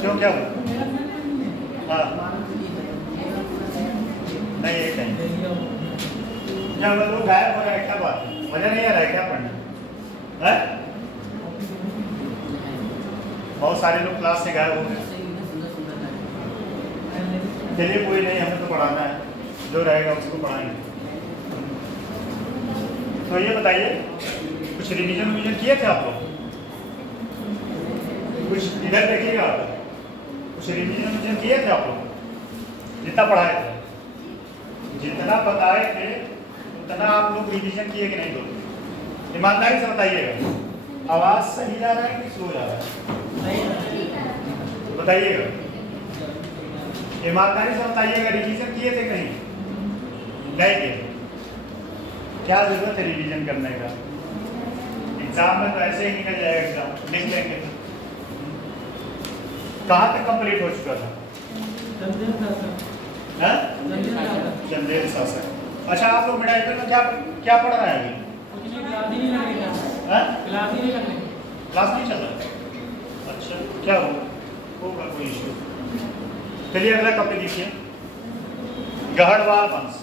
क्यों क्या हुआ? हाँ नहीं एक नहीं जब लोग गायब हो रहा है क्या बात है? मजा नहीं आ रहा है क्या पढ़ना है? बहुत सारे लोग क्लास से गायब हो गए। चलिए कोई नहीं, हमें तो पढ़ाना है, जो रहेगा उसको पढ़ाएंगे। तो ये बताइए कुछ रिवीजन किए थे आप लोग? कुछ इधर देखिएगा, कुछ रिवीजन किए थे आप लोग? जितना पढ़ाए थे, जितना बताए थे उतना आप लोग रिवीजन किए कि नहीं? दो ईमानदारी से बताइएगा। आवाज सही जा रहा है कि स्लो जा रहा है? बताइएगा, ईमानदारी से बताइएगा। रिवीजन किए थे कहीं? नहीं किए। क्या जरूरत है रिवीजन करने का? एग्जाम में तो ऐसे ही निकल जाएगा, एग्जाम लिख लेंगे। कहाँ तक कंप्लीट हो चुका था? चंदेल शासक। अच्छा, आप लोग मेडिकल में क्या क्या पढ़ रहे हैं अभी? क्लास नहीं चल रहा? अच्छा, क्या होगा कोई इशू? चलिए अगला टॉपिक लिखिए, गहड़वाल वंश।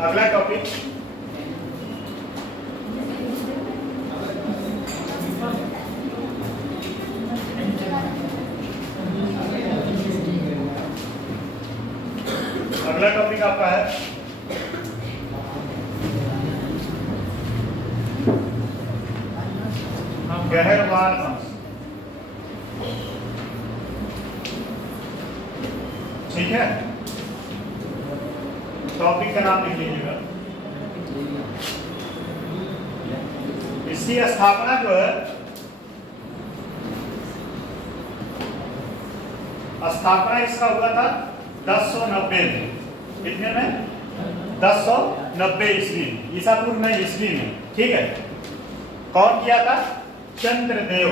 अगला टॉपिक आपका है गहड़वाल वंश। ठीक है, टॉपिक का नाम लिख लीजिएगा। इसकी स्थापना जो है, स्थापना इसका हुआ था 1090 में। कितने में? 1090 ईस्वी, ईसा पूर्व में, ईस्वी में। ठीक है, कौन किया था? चंद्रदेव।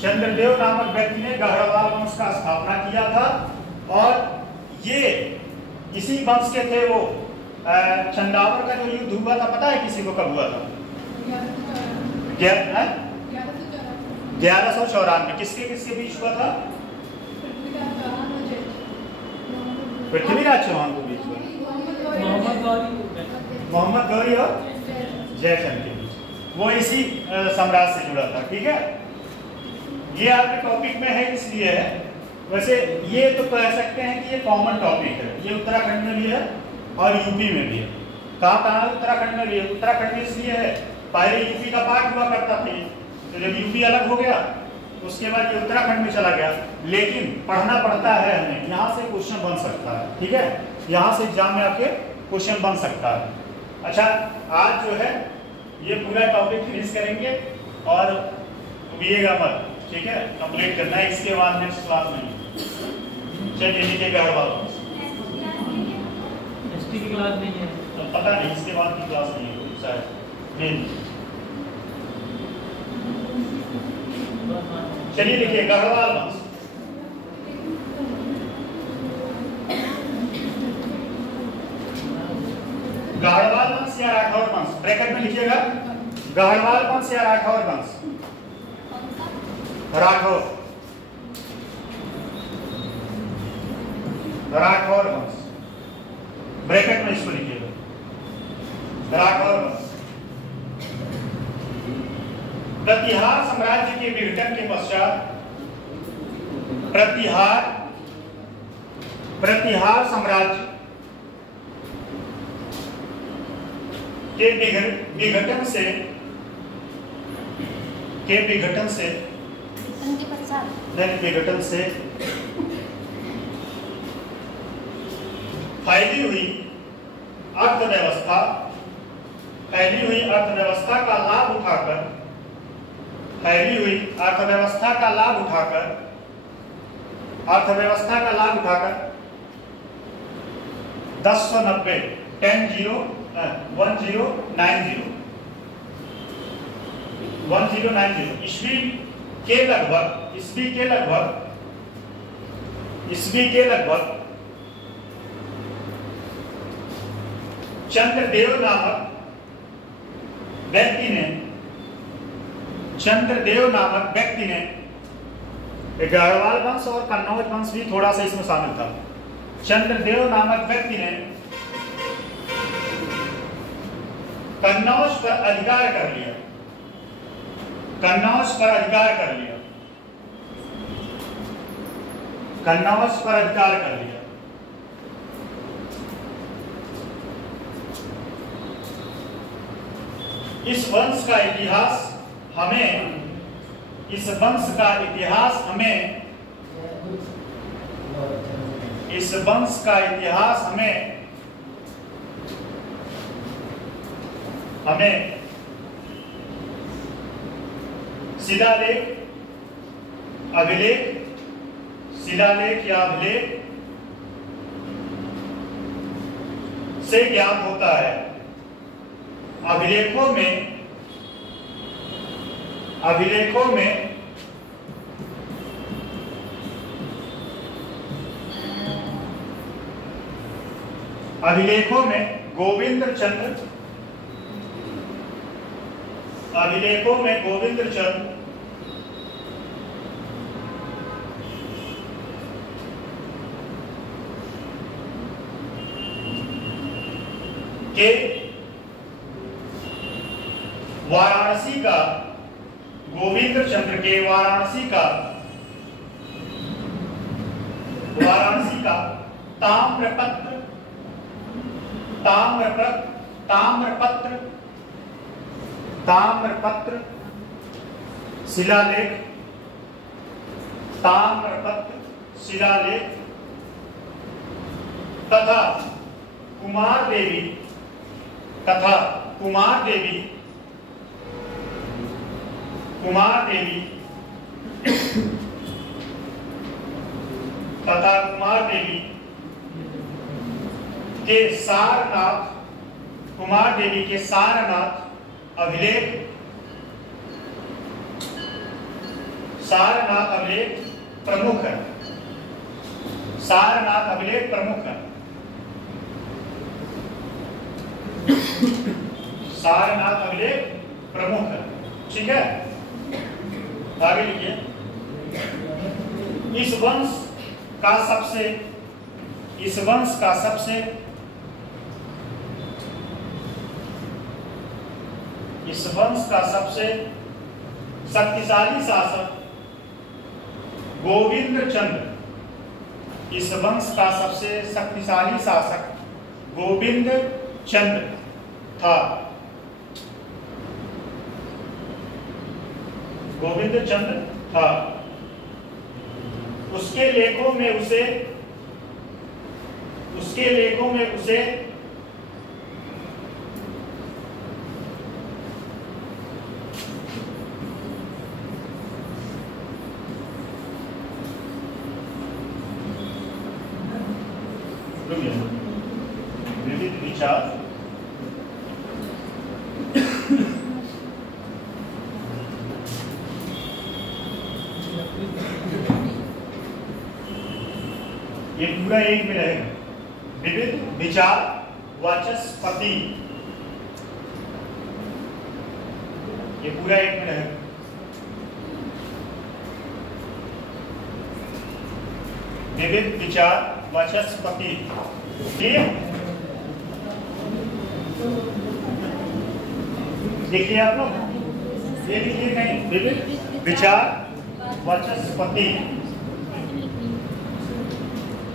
चंद्रदेव नामक व्यक्ति ने गहड़वाल वंश का स्थापना किया था। और ये इसी वंश के थे। वो चंदावर का जो युद्ध हुआ था, पता है किसी को कब हुआ था? 1194। किसके किसके बीच हुआ था? पृथ्वीराज चौहान के बीच हुआ। मोहम्मद गौरी और जयचंद के बीच। वो इसी साम्राज्य से जुड़ा था। ठीक है, ये आपके टॉपिक में है इसलिए है। वैसे ये तो कह सकते हैं कि ये कॉमन टॉपिक है। ये उत्तराखंड में भी है और यूपी में भी है। कहाँ उत्तराखंड में भी है? उत्तराखंड में इसलिए है, पहले यूपी का पार्ट हुआ करता था, तो जब यूपी अलग हो गया उसके बाद ये उत्तराखंड में चला गया। लेकिन पढ़ना पड़ता है हमें, यहाँ से क्वेश्चन बन सकता है। ठीक है, यहाँ से एग्जाम में आपके क्वेश्चन बन सकता है। अच्छा, आज जो है ये पूरा टॉपिक फिनिश करेंगे और उबिएगा मत। ठीक है, कंप्लीट करना है। इसके बाद नेक्स्ट क्लास में चलिए नीचे गहड़वाल वंश की क्लास नहीं है, तो पता नहीं, इसके बाद की क्लास नहीं है शायद। चलिए देखिए, गहड़वाल वंश। गहड़वाल वंश या राठौर वंश, ब्रैकेट में लिखिएगा। गहड़वाल वंश या राठौर वंश? राठौर वंश, ब्रैकेट में इसको लिखिएगा, राठौर वंश। प्रतिहार साम्राज्य के विघटन के पश्चात प्रतिहार साम्राज्य के विघटन से फैली हुई अर्थव्यवस्था का लाभ उठाकर अर्थव्यवस्था का लाभ उठाकर 1090 1090 ईस्वी के लगभग चंद्रदेव नामक व्यक्ति ने गढ़वाल वंश और कन्नौज वंश भी थोड़ा सा इसमें शामिल था। चंद्रदेव नामक व्यक्ति ने कन्नौज पर अधिकार कर लिया। इस वंश का इतिहास हमें शिलालेख या अभिलेख से ज्ञात होता है। अभिलेखों में गोविंद चंद्र के वाराणसी का ताम्रपत्र शिलालेख तथा कुमार देवी के सारनाथ अभिलेख प्रमुख है। ठीक है, आगे लिखिए। इस वंश का सबसे शक्तिशाली शासक गोविंद चंद्र था। उसके लेखों में उसे विविध विचार ये पूरा एक में रहेगा। विविध विचार वाचस्पति, ये पूरा एक में रहेगा। विविध विचार वाचस्पति, देखिए आप लोग, ये लिखिए कहीं, विविध विचार वाचस्पति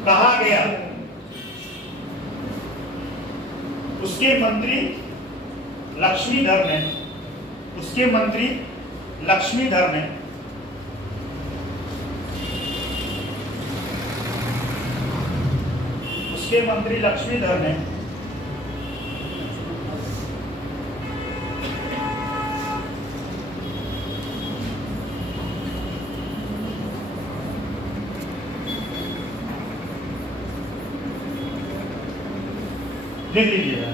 कहा गया। उसके मंत्री लक्ष्मीधर ने लिख लीजिएगा।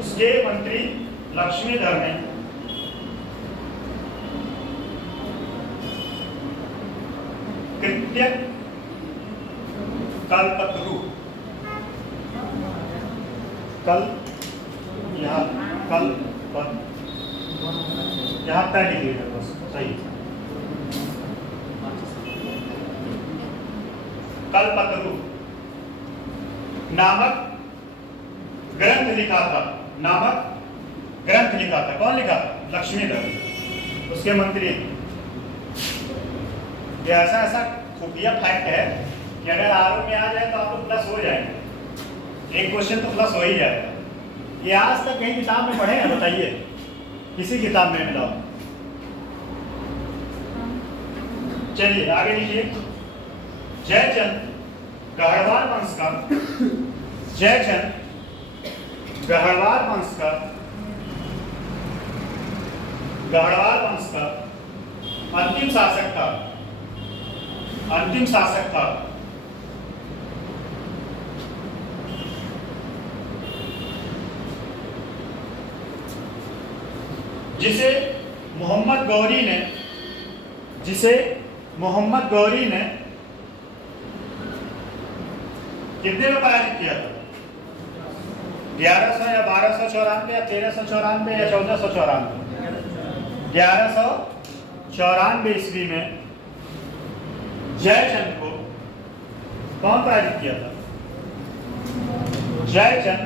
उसके मंत्री लक्ष्मीधर ने कृत्य कल्पतरु, कल यहाँ कल पर यहाँ तय लिखिएगा बस, सही। कल्पतरु नामक ग्रंथ लिखा था, नामक ग्रंथ लिखा था। कौन लिखा था? लक्ष्मीधर, उसके मंत्री। ये ऐसा ऐसा खुफिया फैक्ट है कि अगर आरोप में आ जाए तो आपको प्लस हो जाएगा, एक क्वेश्चन तो प्लस हो ही जाएगा। ये आज तक कहीं किताब में पढ़े हैं? बताइए, किसी किताब में मिला? चलिए आगे लिखिए। जयचंद गढ़वाल वंश का, जयचंद गढ़वाल वंश का, गढ़वाल वंश का अंतिम शासक था, अंतिम शासक था। जिसे मोहम्मद गौरी ने, जिसे मोहम्मद गौरी ने कितने में पराजित किया था? 1100 या 1294 या 1394 या 1494? 1194 ईस्वी में जयचंद को कौन पराजित किया था? जयचंद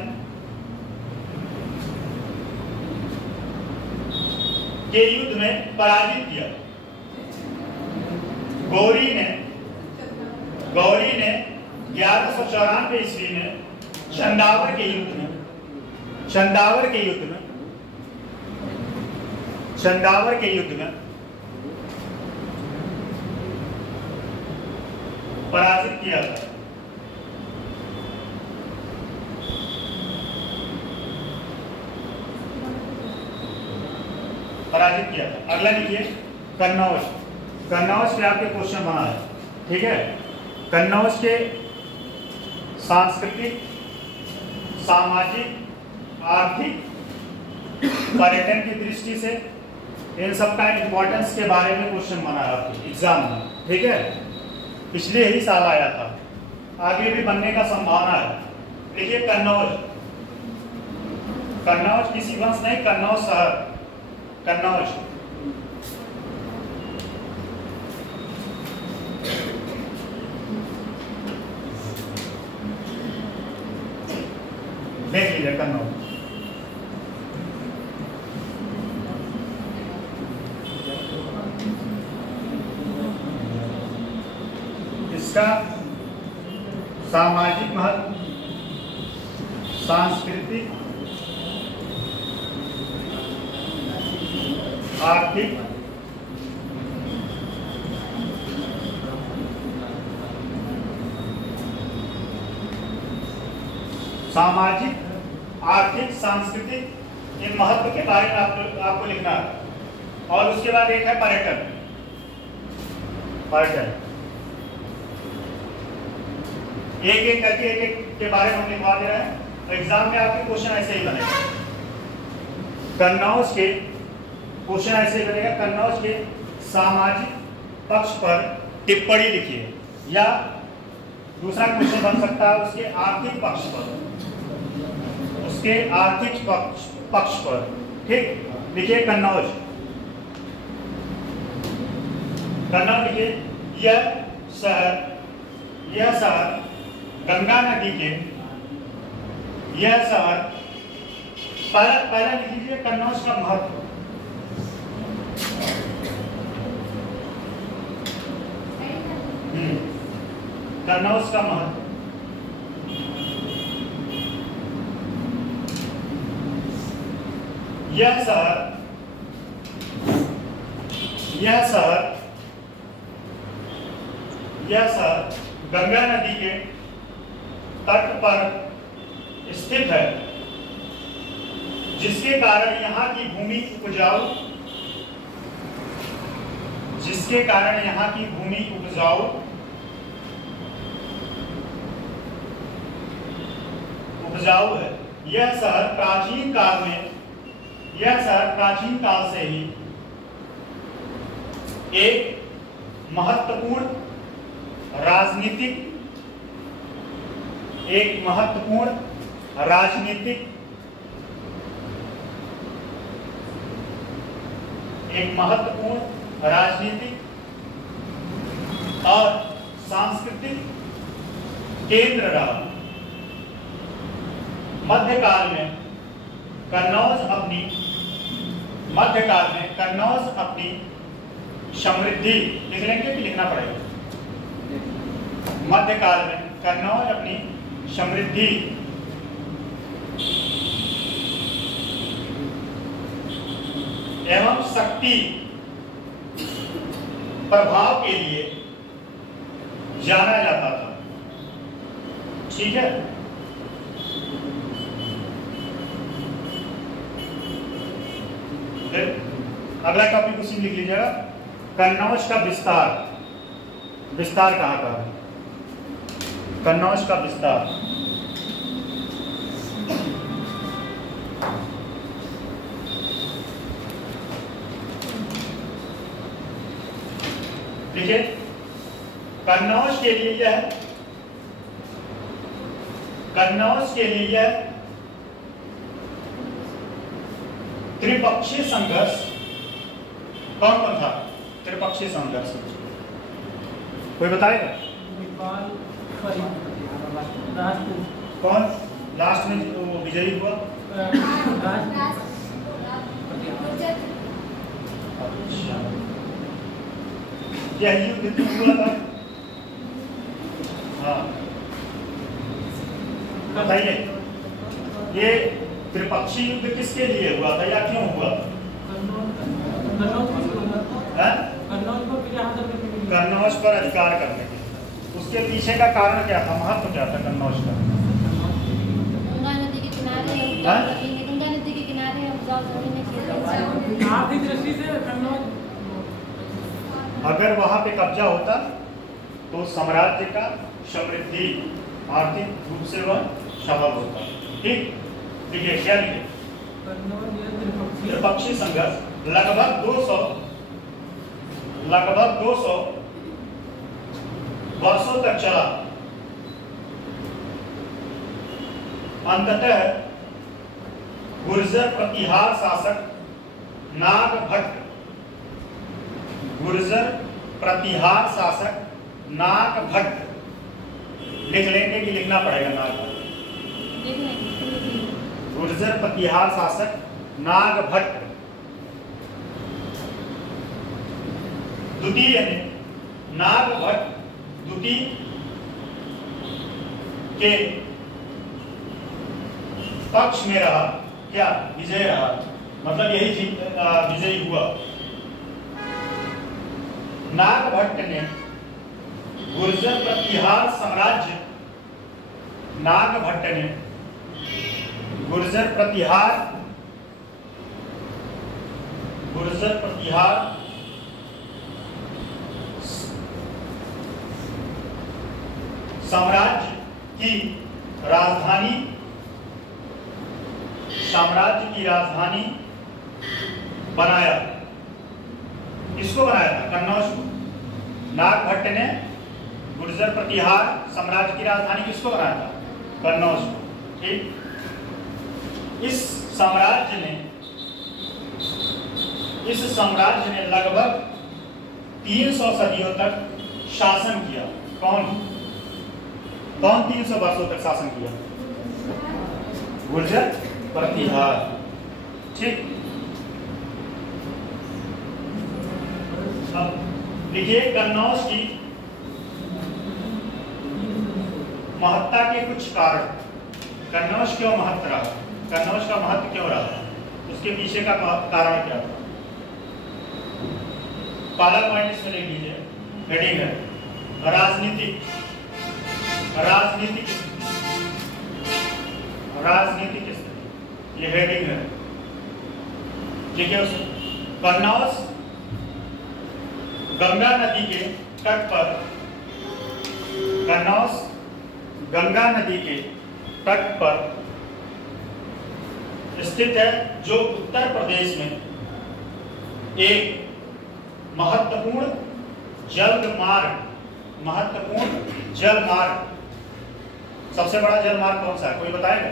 के युद्ध में पराजित किया। गौरी ने 1194 ईस्वी में चंदावर के युद्ध में, चंदावर के युद्ध में, चंदावर के युद्ध में पराजित किया था। पराजित किया था। अगला लिखिए कन्नौज। कन्नौज के आपके क्वेश्चन बना है, ठीक है। कन्नौज के सांस्कृतिक, सामाजिक, आर्थिक, पर्यटन की दृष्टि से इन सब का इंपॉर्टेंस के बारे में क्वेश्चन बना है आपके एग्जाम में, ठीक है। पिछले ही साल आया था, आगे भी बनने का संभावना है। देखिए कन्नौज, कन्नौज किसी वंश नहीं, कन्नौज शहर, कन्नौज। देख लीजिए कन्नौज। इसका सामाजिक महत्व, सांस्कृतिक, आर्थिक, सामाजिक, आर्थिक, सांस्कृतिक इन महत्व के बारे में आपको लिखना है। और उसके बाद एक है पर्यटन। पर्यटन एक एक करके एक एक के बारे में हम लिखवा दे रहे हैं। तो एग्जाम में आपके क्वेश्चन ऐसे ही बनेगा। कन्नौज के क्वेश्चन ऐसे ही बनेगा। कन्नौज के सामाजिक पक्ष पर टिप्पणी लिखिए, या दूसरा क्वेश्चन बन सकता है उसके आर्थिक पक्ष पर, उसके आर्थिक पक्ष पर, ठीक। लिखिए कन्नौज, कन्नौज लिखिए। यह शहर गंगा नदी के, यह शहर, पहला लिख लीजिए कन्नौज का महत्व। कन्नौज का महत्व, यह शहर गंगा नदी के तट पर स्थित है, जिसके कारण यहाँ की भूमि उपजाऊ, जिसके कारण यहाँ की भूमि उपजाऊ उपजाऊ है। यह शहर प्राचीन काल से ही एक महत्वपूर्ण राजनीतिक और सांस्कृतिक केंद्र रहा। मध्यकाल में कन्नौज अपनी समृद्धि, लिख लेंगे कि लिखना पड़ेगा? मध्यकाल में कन्नौज अपनी समृद्धि एवं शक्ति प्रभाव के लिए जाना जाता था। ठीक है, फिर अगला टॉपिक उसी लिख लीजिएगा। कन्नौज का विस्तार कहाँ का है? कन्नौज का विस्तार देखिए, कन्नौज के लिए यह त्रिपक्षीय संघर्ष कौन था? त्रिपक्षीय संघर्ष कोई बताएगा? कौन लास्ट में वो विजयी हुआ? अच्छा, यह युद्ध क्यों हुआ था? हाँ बताइए, ये त्रिपक्षीय युद्ध किसके लिए हुआ था या क्यों हुआ? कन्नौज पर अधिकार करने के लिए। उसके पीछे का कारण क्या था, महत्व क्या था कन्नौज का? गंगा नदी के किनारे आर्थिक दृष्टि से कन्नौज, अगर वहां पे कब्जा होता तो साम्राज्य का समृद्धि आर्थिक रूप से वह सबल होता। ठीक, देखिए क्या लिखे? त्रिपक्षीय संघर्ष लगभग 200 वर्षों तक चला। अंततः गुर्जर प्रतिहार शासक नागभट्ट, लिख लेंगे कि लिखना पड़ेगा? नागभट्ट। गुर्जर प्रतिहार शासक नागभट्ट द्वितीय ने नागभट्ट द्वितीय के पक्ष में रहा। क्या विजय रहा? मतलब यही विजयी हुआ। नागभट्ट ने गुर्जर प्रतिहार साम्राज्य, नागभट्ट ने गुर्जर प्रतिहार साम्राज्य की राजधानी बनाया। किसको बनाया था? कन्नौज को। नागभट्ट ने गुर्जर प्रतिहार साम्राज्य की राजधानी किसको बनाया था? कन्नौज को। ठीक, इस साम्राज्य ने लगभग 300 सदियों तक शासन किया। कौन 300 वर्षों तक शासन किया? गुर्जर प्रतिहार। ठीक, अब लिखिए कन्नौज की महत्ता के कुछ कारण। कन्नौज क्यों महत्व रहा? कन्नौज का महत्व क्यों रहा? उसके पीछे का कारण क्या था? पहला पॉइंट इसमें लिख लीजिए, हेडिंग है राजनीतिक स्थिति। ये हेडिंग है, ठीक है। कन्नौज गंगा नदी के तट पर, कन्नौज गंगा नदी के तट पर स्थित है, जो उत्तर प्रदेश में एक महत्वपूर्ण जल मार्ग, सबसे बड़ा जल मार्ग कौन सा है, कोई बताएगा?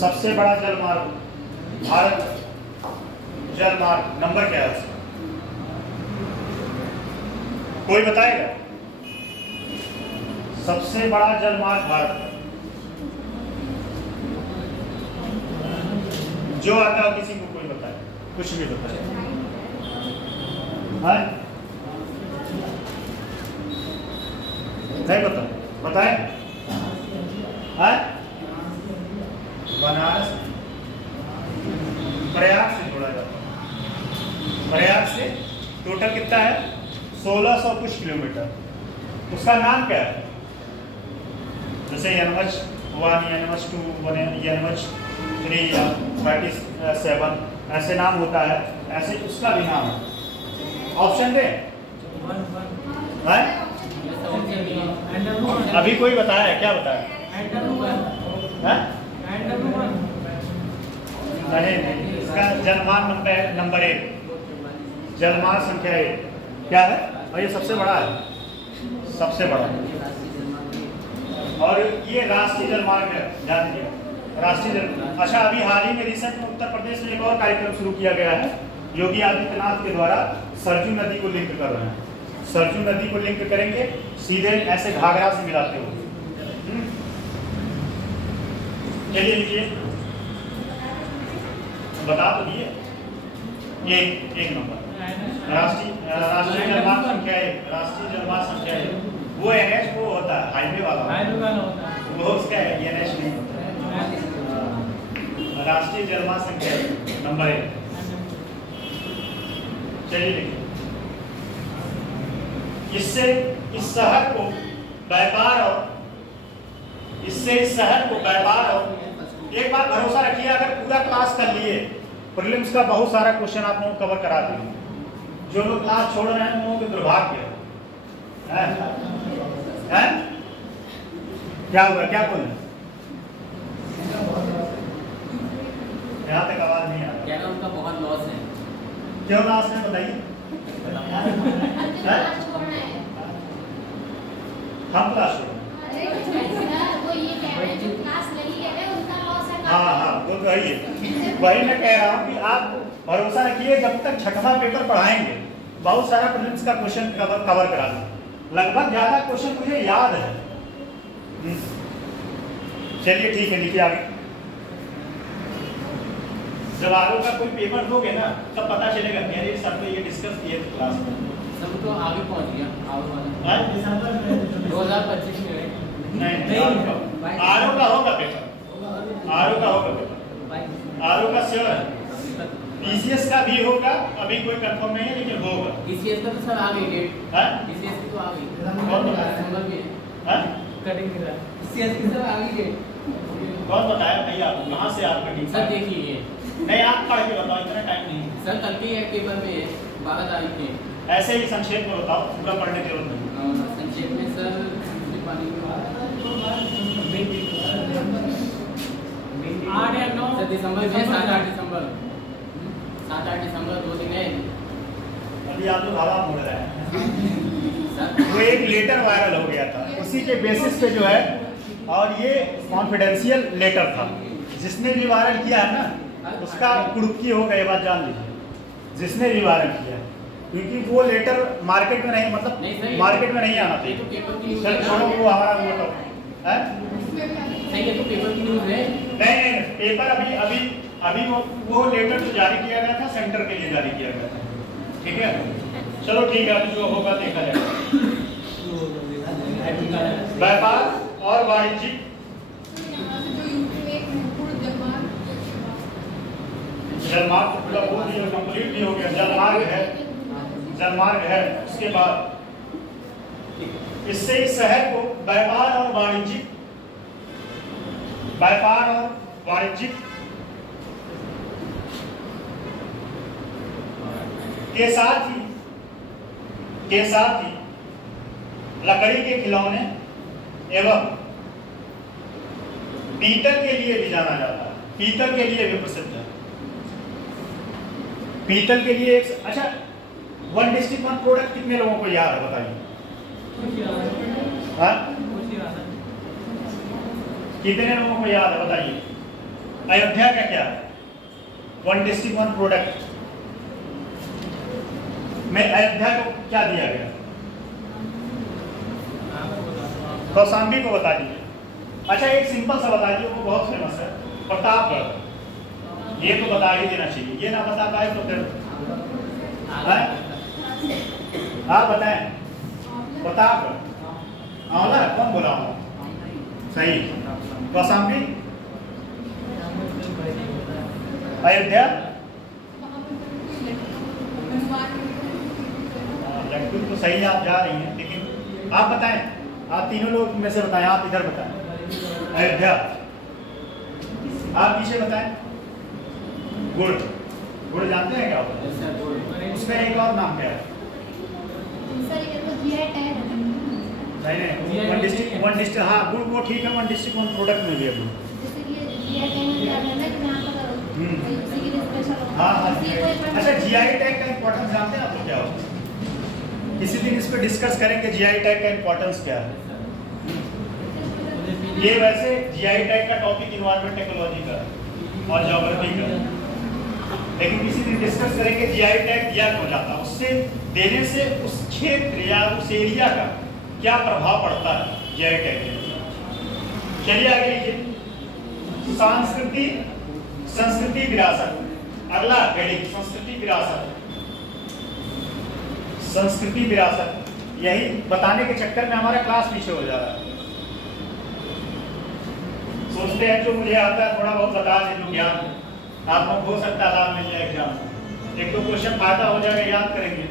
सबसे बड़ा जल मार्ग, भारत जल मार्ग, नंबर क्या है उसका, कोई बताएगा? सबसे बड़ा जल मार्ग भारत का, जो आता हो किसी को कोई बताए, कुछ भी बताए। नहीं बताए? बनारस, प्रयाग से जोड़ा जाता है। प्रयाग से टोटल कितना है? 1600 कुछ किलोमीटर। उसका नाम क्या है? जैसे NH 1, NH 2, NH 3 या 37 ऐसे नाम होता है, ऐसे उसका भी नाम है। ऑप्शन दे? अभी कोई बताया है? क्या बताया? नहीं, इसका जलमार्ग नंबर 1, जलमार्ग संख्या 1 क्या है? और ये सबसे बड़ा है, सबसे बड़ा। और ये राष्ट्रीय जलमार्ग है, ध्यान दिया, राष्ट्रीय जलमार्ग। अच्छा, अभी हाल ही में रिसेंट में उत्तर प्रदेश में एक और कार्यक्रम शुरू किया गया है, योगी आदित्यनाथ के द्वारा सरजू नदी को लिंक कर रहे हैं। सरजू नदी को लिंक करेंगे, सीधे ऐसे घाघरा से मिलाते हुए। चलिए लीजिए, बता तो दिए। एक नंबर राष्ट्रीय जलमार्ग संख्या 1, राष्ट्रीय जलमार्ग संख्या 1 वो NH वो होता है, हाईवे वाला होता है, वो उसका NH नहीं होता है। राष्ट्रीय जलमार्ग संख्या नंबर 1। चलिए लिखिए, इससे इस शहर को व्यापार और एक बात भरोसा रखिए, अगर पूरा क्लास कर लिए प्रीलिम्स का बहुत सारा क्वेश्चन आप लोगों को कवर करा देंगे। जो लोग क्लास छोड़ रहे हैं उन लोगों के दुर्भाग्य है। क्या हुआ, क्या बोल रहे? यहाँ तक आवाज नहीं आ रहा। क्या उनका बहुत लॉस है? क्यों लॉस है बताइए? हम क्लास छोड़, हाँ वो तो है। वही मैं कह रहा हूँ कि आप भरोसा रखिए, जब तक छठवां पेपर पढ़ाएंगे बहुत सारा प्रीलिम्स का क्वेश्चन कवर करा दें। लगभग ज्यादा क्वेश्चन मुझे याद है। चलिए ठीक है, लिखिए आगे। जब आगे का कोई पेपर दोगे ना तब पता चलेगा, मेरे सर पे ये डिस्कस किए थे क्लास में। सब तो आगे पहुंच गया, दिसंबर 2025 में नहीं, आरो का होगा पेपर, आरो का होगा पेपर, आरो का श्योर है। PCS का भी होगा, अभी कोई कंफर्म नहीं है लेकिन होगा। PCS का तो सर आ गई डेट, PCS की तो आ गई, कौन बताया? दिसंबर में कटिंग की सर, PCS की सर आ गई डेट। कौन बताया भैया? आप कहाँ से आप कटिंग? सर देखिए, नहीं आप पढ़ के बताओ, इतना टाइम नहीं सर कल के पेपर में 12 तारीख के। ऐसे ही संक्षेप में बताओ, पूरा पढ़ने की जरूरत नहीं। संक्षेप में सर दिसंबर में 7-8 दिसंबर 2 दिन है। अभी आप लोग हवा मोड़ रहे हैं। वो एक लेटर वायरल हो गया था, उसी के बेसिस पे जो है, और ये कॉन्फिडेंशियल लेटर था। जिसने भी वायरल किया है ना उसका कुड़की होगा, ये बात जान लीजिए, जिसने भी वायरल किया है, क्योंकि वो लेटर मार्केट में नहीं, मतलब मार्केट में नहीं आना चाहिए। सर छोड़ो, वो हमारा वो तो है नहीं, ये तो पेपर की न्यूज़ है। नहीं, पेपर अभी वो लेटर जो जारी किया गया था सेंटर के लिए जारी किया गया था। ठीक है, चलो ठीक है, अभी जो होगा देखा जाएगा। व्यापार और वाणिज्यिक जलमार्ग पूरा हो गया, कंप्लीट भी हो गया। जलमार्ग है। उसके बाद इससे इस शहर को व्यापार और वाणिज्यिक के साथ ही लकड़ी के खिलौने एवं पीतल के लिए भी जाना जाता है, पीतल के लिए भी प्रसिद्ध है। पीतल के लिए एक अच्छा, वन डिस्ट्रिक्ट वन प्रोडक्ट कितने लोगों को याद है बताइए? हाँ, कितने लोगों को याद है बताइए? अयोध्या का क्या है? वन डिस्ट्रिक्ट वन प्रोडक्ट में अयोध्या को क्या दिया गया? कौशाम्बी को बता दीजिए। अच्छा, एक सिंपल सा बता दीजिए, वो बहुत फेमस है, प्रतापगढ़। ये तो बता ही देना चाहिए, ये ना बता पाए तो फिर आप बताएं। प्रतापगढ़, आंवला कौन बोला हूँ? सही। कौशाम्बी, अयोध्या, लड्डू तो सही आप जा रही हैं, लेकिन आप बताएं, आप तीनों लोग में से बताएं, आप इधर बताएं। अयोध्या, आप पीछे बताएं। गुड़, गुड़ जानते हैं क्या आप? उसका एक और नाम क्या है? नहीं, वन डिस्ट्रिक्ट, हाँ गुड़ वो ठीक है, वन डिस्ट्रिक्ट वन प्रोडक्ट में भी है। हाँ हाँ, अच्छा जीआई टैग का इम्पोर्टेंस जानते हैं आप लोग क्या होता है? किसी दिन इस पर डिस्कस करेंगे जीआई टैग का इम्पोर्टेंस क्या है। ये वैसे जीआई टैग का टॉपिक इन्वायरमेंट टेक्नोलॉजी का है और ज्योग्राफी का, लेकिन किसी दिन डिस्कस करेंगे जीआई टैग दिया क्यों जाता है, उससे देने से उस क्षेत्र या उस एरिया का क्या प्रभाव पड़ता है जीआई टैग के। चलिए आगे लिखिए। सांस्कृति, संस्कृति विरासत, अगला हेडिंग संस्कृति विरासत। संस्कृति विरासत, यही बताने के चक्कर में हमारा क्लास पीछे हो जा रहा है। सोचते हैं जो मुझे आता है थोड़ा बहुत बता दें, जो ज्ञान आप लोग हो सकता है लाभ मिल जाए एग्जाम, एक दो क्वेश्चन फायदा हो जाएगा, याद करेंगे।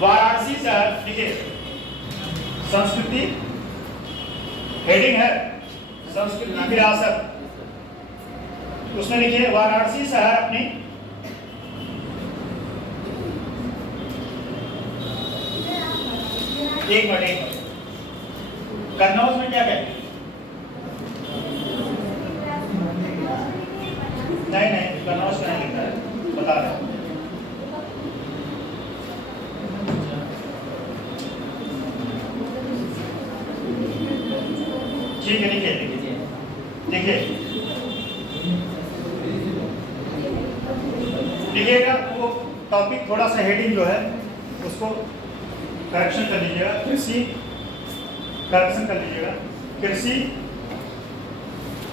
वाराणसी शहर, देखिए संस्कृति हेडिंग है संस्कृति विरासत, उसमें लिखिए वाराणसी शहर अपनी एक मिनट, कन्नौज में क्या कहते हैं? नहीं, कन्नौज का नहीं लिखा है, बता रहे। ठीक है, लिखिएगा। वो टॉपिक थोड़ा सा हेडिंग जो है उसको करेक्शन कर लीजिएगा। कृषि, करेक्शन कर लीजिएगा। कृषि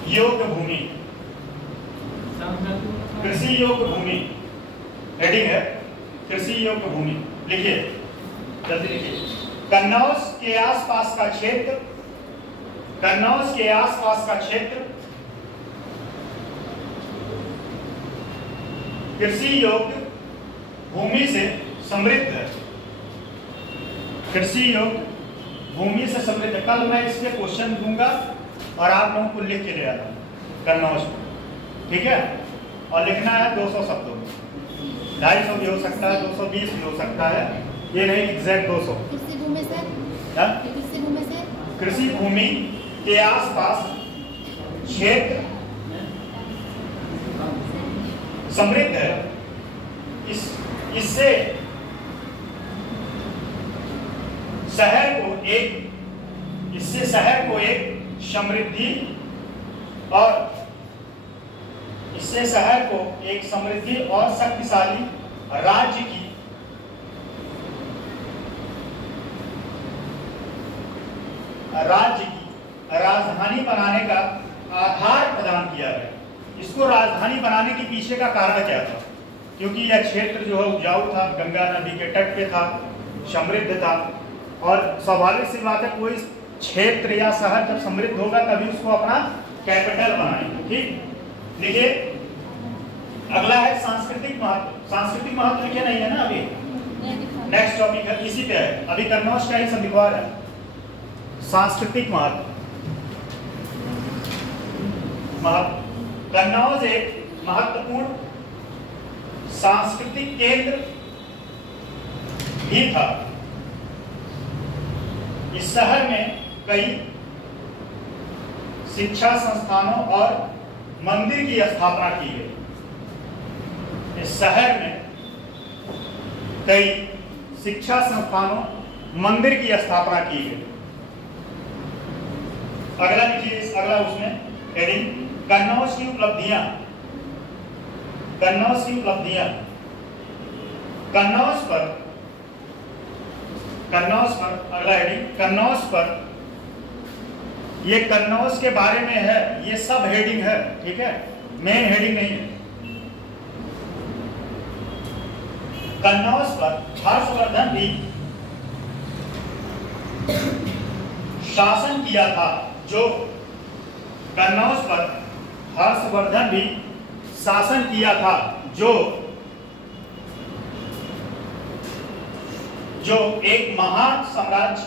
योग्य भूमि, कृषि योग्य भूमि हेडिंग है, कृषि योग्य भूमि। लिखिए, जल्दी लिखिए। कन्नौज के आसपास का क्षेत्र, कन्नौज के आसपास का क्षेत्र कृषि योग्य भूमि से समृद्ध है, कृषि योग्य भूमि से समृद्ध। कल मैं इस पे क्वेश्चन दूंगा और आप लोगों को लिख के ले आता हूँ कन्नौज, ठीक है? और लिखना है 200 शब्दों में, 250 भी हो सकता है, 220 भी हो सकता है, ये नहीं एग्जैक्ट 200। कृषि भूमि से, कृषि भूमि से, कृषि भूमि के आसपास क्षेत्र समृद्ध है, इससे शहर को एक समृद्धि और इससे शहर को एक समृद्धि और शक्तिशाली राज्य की राजधानी बनाने का आधार प्रदान किया गया। इसको राजधानी बनाने के पीछे का कारण क्या था? क्योंकि यह क्षेत्र जो है उपजाऊ था, गंगा नदी के तट पे था, समृद्ध था, और स्वाभाविक सी बात है कोई क्षेत्र या शहर जब समृद्ध होगा तभी उसको अपना कैपिटल बनाएंगे। ठीक, देखिए अगला है सांस्कृतिक महत्व। सांस्कृतिक महत्व लिखे नहीं है ना अभी, नेक्स्ट टॉपिक है, इसी पे है, अभी कन्नौज का ही संधिवार है। सांस्कृतिक महत्व, कन्नौज एक महत्वपूर्ण सांस्कृतिक केंद्र भी था। इस शहर में कई शिक्षा संस्थानों और मंदिर की स्थापना की गई। इस शहर में कई शिक्षा संस्थानों, मंदिर की स्थापना की गई। अगला लिखिए, अगला उसमें हेडिंग कन्नौज की उपलब्धियां। कन्नौज की उपलब्धियां, कन्नौज पर अगला हेडिंग कन्नौज पर, ये कन्नौज के बारे में है, ये सब हेडिंग है, ठीक है, मेन हेडिंग नहीं है। कन्नौज पर हर्षवर्धन भी शासन किया था, जो कन्नौज पर हर्षवर्धन भी शासन किया था, जो एक महान साम्राज्य,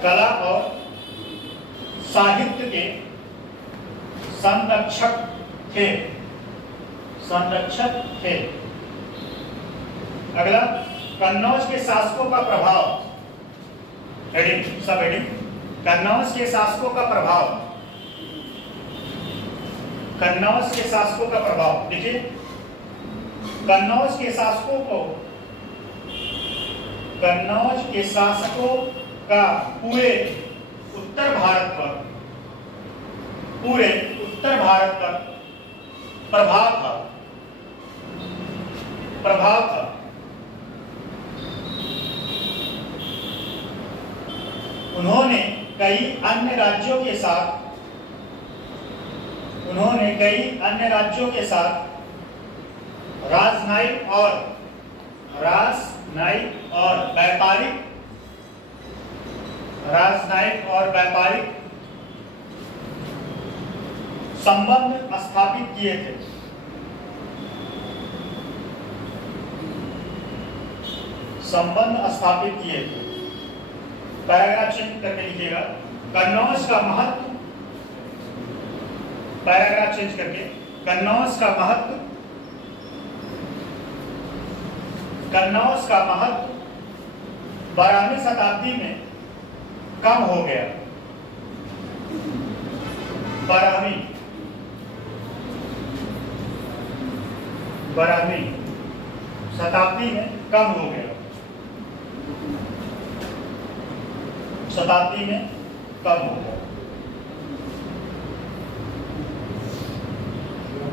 कला और साहित्य के संरक्षक थे। अगला कन्नौज के शासकों का प्रभाव, हेडिंग सब हेडिंग कन्नौज के शासकों का प्रभाव। कन्नौज के शासकों का प्रभाव देखिए, कन्नौज के शासकों का पूरे उत्तर भारत पर प्रभाव था। उन्होंने कई अन्य राज्यों के साथ राजनयिक और व्यापारिक संबंध स्थापित किए थे। पैराग्राफ चेंज करके लिखिएगा, कन्नौज का महत्व, पैराग्राफ चेंज करके कन्नौज का महत्व 12वीं शताब्दी में कम हो गया। 12वीं शताब्दी में कम हो गया।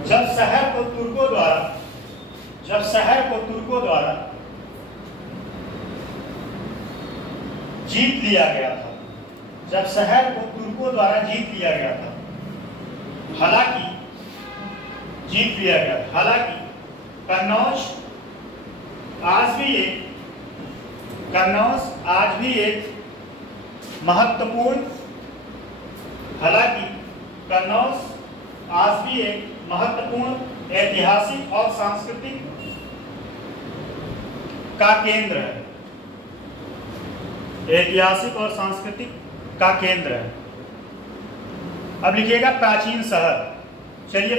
जब शहर को तुर्कों द्वारा जीत लिया गया था, हालांकि कन्नौज आज भी एक महत्वपूर्ण ऐतिहासिक और सांस्कृतिक का केंद्र है। अब लिखिएगा प्राचीन शहर। चलिए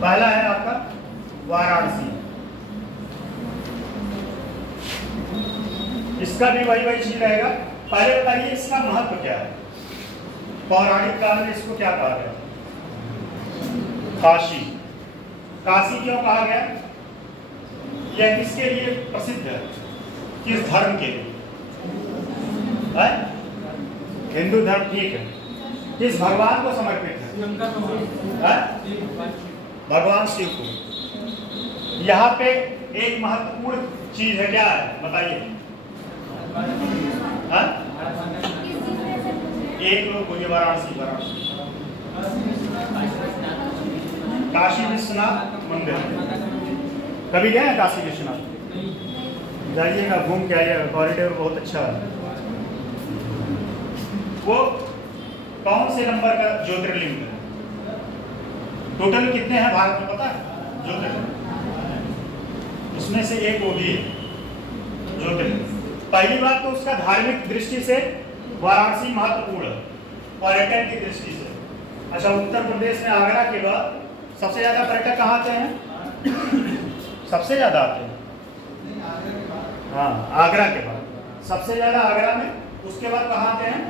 पहला है आपका वाराणसी। इसका भी वही चीज रहेगा। पहले बताइए इसका महत्व क्या है। पौराणिक काल में इसको क्या कहा गया? काशी क्यों कहा गया? यह किसके लिए प्रसिद्ध है? किस धर्म के लिए? हिंदू धर्म, ठीक है। किस भगवान को समर्पित है? भगवान शिव को। यहाँ पे एक महत्वपूर्ण चीज है, क्या है बताइए? एक लोग बोलिए वाराणसी। काशी विश्वनाथ मंदिर। कभी गए हैं काशी विश्वनाथ? जाइएगा, घूम के आइएगा, कॉरिडोर बहुत अच्छा है। वो कौन से नंबर का ज्योतिर्लिंग है? टोटल कितने हैं भारत में पता है ज्योतिर्लिंग? उसमें से एक वो भी है ज्योतिर्लिंग। पहली बात तो उसका धार्मिक दृष्टि से वाराणसी महत्वपूर्ण पर्यटन की दृष्टि से। अच्छा, उत्तर प्रदेश में आगरा के बाद सबसे ज्यादा पर्यटक कहाँ आते हैं? सबसे ज्यादा आते हैं, हाँ, आगरा के बाद सबसे ज्यादा आगरा में, उसके बाद कहाँ आते हैं?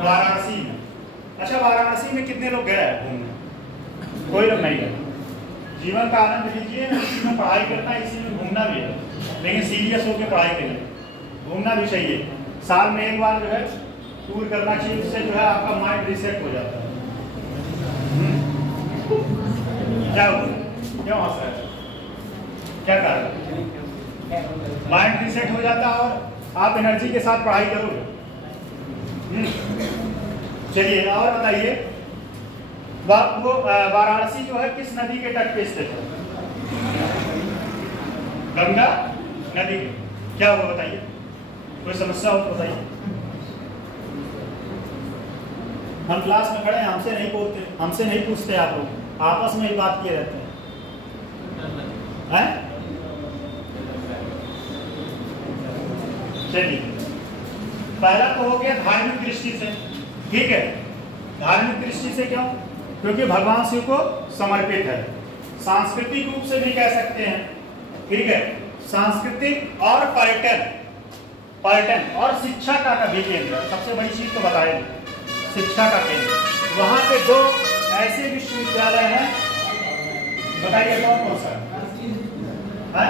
वाराणसी में। अच्छा, वाराणसी में कितने लोग गए घूमने? कोई लोग नहीं गए। जीवन का आनंद लीजिए, इसी में पढ़ाई करना, इसी में घूमना भी है, लेकिन सीरियस होकर पढ़ाई करिए, घूमना भी चाहिए। साल में एक बार जो है टूर करना चाहिए, उससे जो है आपका माइंड रिसेट हो जाता है। क्या हो, क्यों हंस रहे हैं? क्या कारण? माइंड रिसेट हो जाता है और आप एनर्जी के साथ पढ़ाई करोगे। चलिए और बताइए, वो वाराणसी जो है किस नदी के तट पे स्थित है? गंगा नदी के। क्या हुआ बताइए, कोई समस्या हो तो बताइए। हम क्लास में खड़े हैं, हमसे नहीं पूछते आप लोग, आपस में ही बात किए रहते हैं, हैं? चलिए, पहला तो हो गया धार्मिक दृष्टि से, ठीक है। धार्मिक दृष्टि से क्यों? क्योंकि भगवान शिव को समर्पित है। सांस्कृतिक रूप से भी कह सकते हैं, ठीक है। सांस्कृतिक और पर्यटन और शिक्षा का भी केंद्र, सबसे बड़ी चीज तो बताए, शिक्षा का केंद्र। वहां पे 2 ऐसे विश्वविद्यालय हैं, बताइए कौन कौन सा है?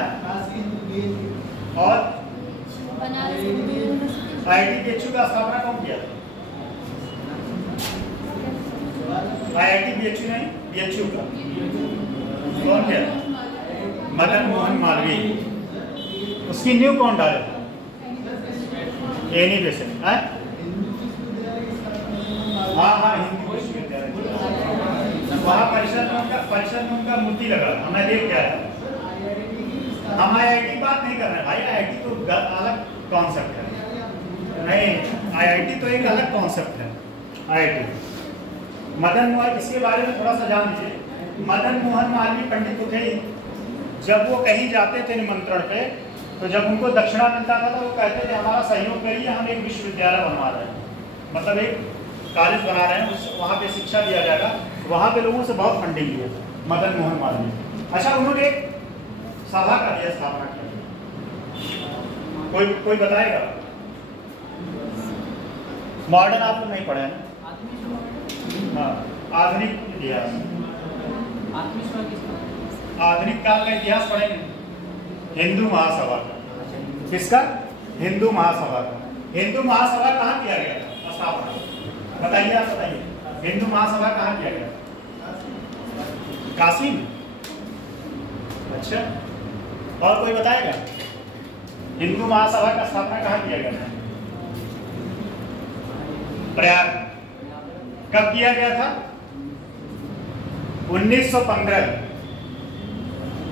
और IIT BHU का स्थापना कौन किया? IIT BHU नहीं, BHU का कौन किया? मदन मोहन मालवीय। उसकी नींव कौन डाले? एनी बेसिस, हाँ हाँ, हिंदी विश्वविद्यालय। वहाँ परिषद में उनका मूर्ति लगा, हमें देख क्या है। हम IIT बात नहीं कर रहे हैं भाई, IIT तो अलग कॉन्सेप्ट है। नहीं, IIT तो एक अलग कॉन्सेप्ट है। IIT मदन मोहन, इसके बारे में थोड़ा सा जान लीजिए। मदन मोहन मालवीय पंडित तो थे ही, जब वो कहीं जाते थे निमंत्रण पे, तो जब उनको दक्षिणा मिलता था तो वो कहते थे हमारा सहयोग करिए, हम एक विश्वविद्यालय बनवा रहे हैं, मतलब एक कॉलेज बना रहे हैं, वहाँ पे शिक्षा दिया जाएगा। वहाँ पे लोगों से बहुत फंडिंग लिया मदन मोहन मालवीय। अच्छा, उन्होंने एक सभा का दिया, स्थापना किया। कोई बताएगा? मॉडर्न आप लोग नहीं पढ़े हैं? हाँ, आधुनिक इतिहास, आधुनिक काल का इतिहास पढ़ेंगे। हिंदू महासभा का, किसका? हिंदू महासभा का। हिंदू महासभा कहाँ किया गया था स्थापना? बताइए, आप बताइए, हिंदू महासभा कहाँ किया गया? काशी में। अच्छा, और कोई बताएगा? हिंदू महासभा का स्थापना कहाँ किया गया था? प्रयाग। कब किया गया था? 1915।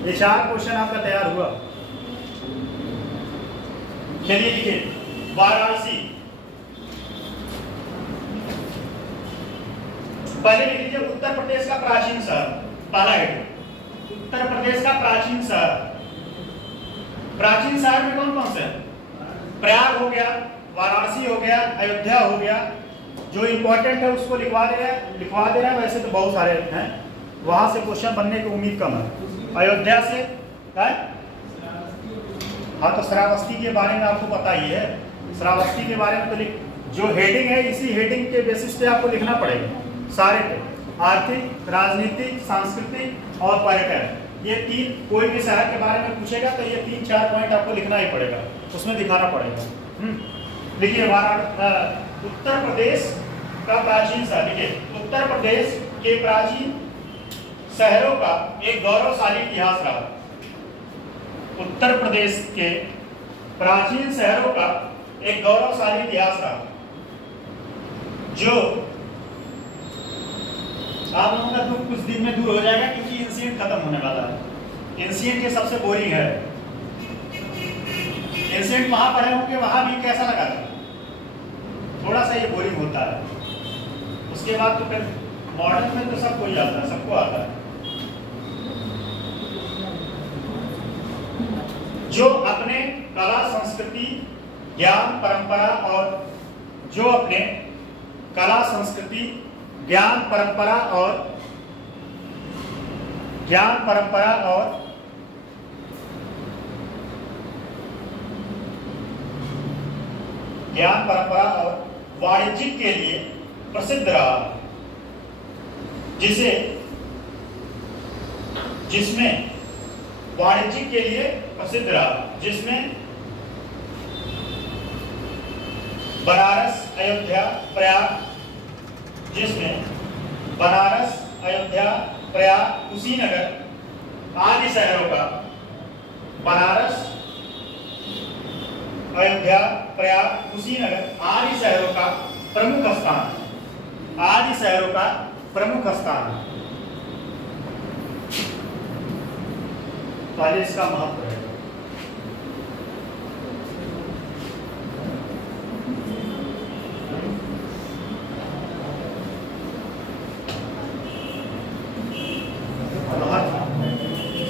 ये 4 क्वेश्चन आपका तैयार हुआ। चलिए लिखिए, वाराणसी। पहले लिख लीजिए उत्तर प्रदेश का प्राचीन शहर। पहला है उत्तर प्रदेश का प्राचीन शहर। प्राचीन शहर में कौन कौन से? प्रयाग हो गया, वाराणसी हो गया, अयोध्या हो गया। जो इंपॉर्टेंट है उसको लिखवा दे रहे हैं। वैसे तो बहुत सारे हैं, वहां से क्वेश्चन बनने की उम्मीद कम है। अयोध्या से है? हाँ, तो श्रावस्ती के बारे में आपको पता ही है। श्रावस्ती के बारे में तो जो हेडिंग है, इसी हेडिंग के बेसिस पे आपको लिखना पड़ेगा सारे पे। आर्थिक, राजनीतिक, सांस्कृतिक और पर्यटन, ये 3। कोई भी शहर के बारे में पूछेगा तो ये 3-4 पॉइंट आपको लिखना ही पड़ेगा, उसमें दिखाना पड़ेगा। देखिए, उत्तर प्रदेश का प्राचीन शहर, देखिए उत्तर प्रदेश के प्राचीन शहरों का एक गौरवशाली इतिहास रहा। उत्तर प्रदेश के प्राचीन शहरों का एक गौरवशाली इतिहास रहा, जो आप लोगों का दुख कुछ दिन में दूर हो जाएगा, क्योंकि एंशिएंट खत्म होने वाला है। एंशिएंट ये सबसे बोरिंग है। एंशिएंट वहां पढ़े होंगे, वहां भी कैसा लगा था? थोड़ा सा ये बोरिंग होता है। उसके बाद तो फिर मॉडर्न में तो सब कोई आता है, सबको आता है। जो अपने कला, संस्कृति, ज्ञान, परंपरा और जो अपने कला संस्कृति ज्ञान परंपरा और वाणिज्यिक के लिए प्रसिद्ध रहा, जिसमें वाणिज्यिक के लिए प्रसिद्ध रहा, जिसमें बनारस, अयोध्या, प्रयाग, कुशीनगर आदि शहरों का प्रमुख स्थान है। पहले इसका महत्व है।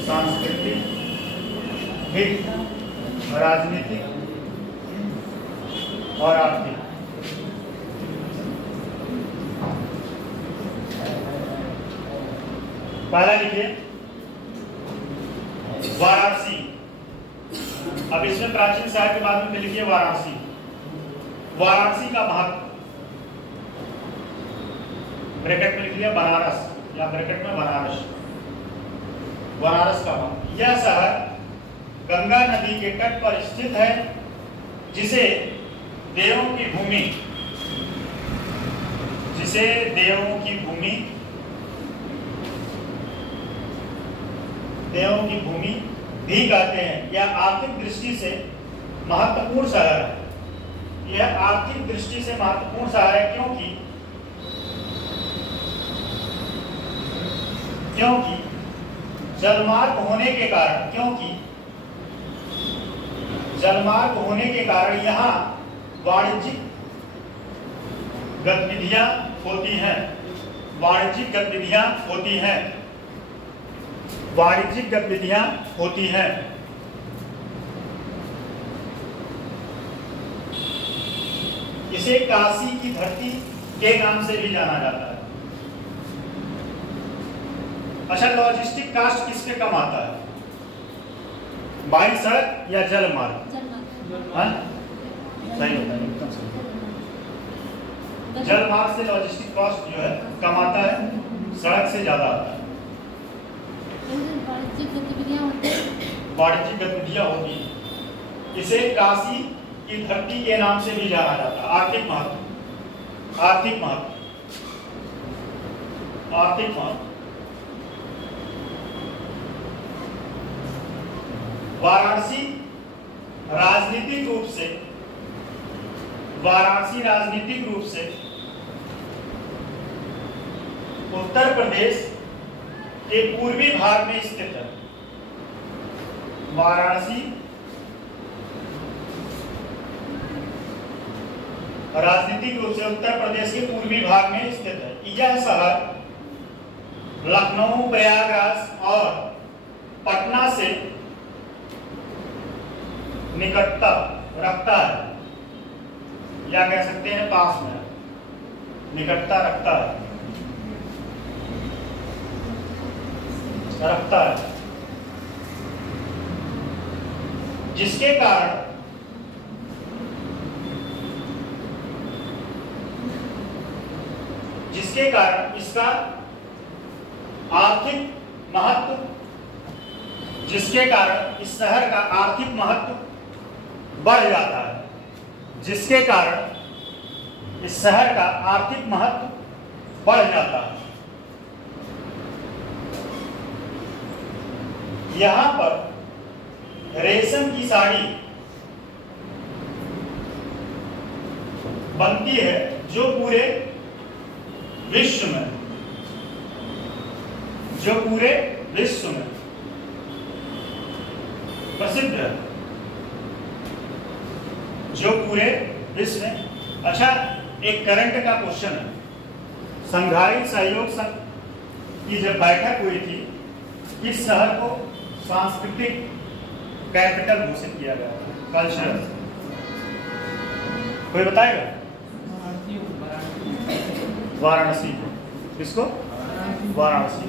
सांस्कृतिक, हित, राजनीतिक और आर्थिक। पहला लिखिए वाराणसी। अब इसमें प्राचीन साहित्य के बाद में लिखिए वाराणसी। वाराणसी का महत्व, ब्रैकेट में लिखिए बनारस या ब्रैकेट में बनारस। बनारस का महत्व, यह शहर गंगा नदी के तट पर स्थित है, जिसे देवों की भूमि भी कहते हैं। यह आर्थिक दृष्टि से महत्वपूर्ण शहर है। क्योंकि जलमार्ग होने के कारण यहाँ वाणिज्यिक गतिविधियां होती हैं। इसे काशी की धरती के नाम से भी जाना जाता है। अच्छा, लॉजिस्टिक कास्ट किस पे कम आता है? बाई सड़क या जल मार्ग? सही होता है, एकदम सही। जल मार्ग से लॉजिस्टिक कॉस्ट जो है कम आता है, सड़क से ज्यादा आता है। वाणिज्यिक गतिविधियां होती हैं। इसे काशी की धरती के नाम से भी जाना जाता है। आर्थिक महत्व वाराणसी राजनीतिक रूप से उत्तर प्रदेश के पूर्वी भाग में स्थित है। वाराणसी राजनीतिक रूप से उत्तर प्रदेश के पूर्वी भाग में स्थित है। यह शहर लखनऊ, प्रयागराज और पटना से निकटता रखता है, या कह सकते हैं पास में निकटता रखता है, जिसके कारण इसका आर्थिक महत्व, जिसके कारण इस शहर का आर्थिक महत्व बढ़ जाता है। यहाँ पर रेशम की साड़ी बनती है, जो पूरे विश्व में प्रसिद्ध है, अच्छा, एक करंट का क्वेश्चन है। संघाई सहयोग संघ की जब बैठक हुई थी, इस शहर को सांस्कृतिक कैपिटल घोषित किया गया था। कल्चरल, कोई बताएगा? वाराणसी को। किसको? वाराणसी।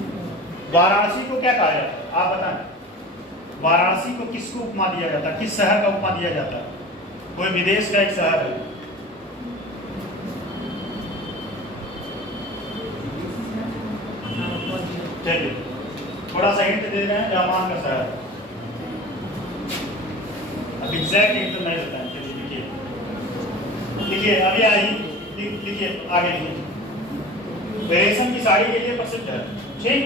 वाराणसी को क्या कहा जाता है आप बताएं? वाराणसी को किसको उपमा दिया जाता है? किस शहर का उपमा दिया जाता है? कोई विदेश का एक शहर है। चलिए थोड़ा सा हिंट दे रहे हैं, जापान का शहर। अब एग्जैक्ट हिंट तो नहीं बताएं। चलिए लिखिए लिखिए, अभी आई लिखिए, आगे लिखिए। रेशम की साड़ी के लिए प्रसिद्ध है। ठीक,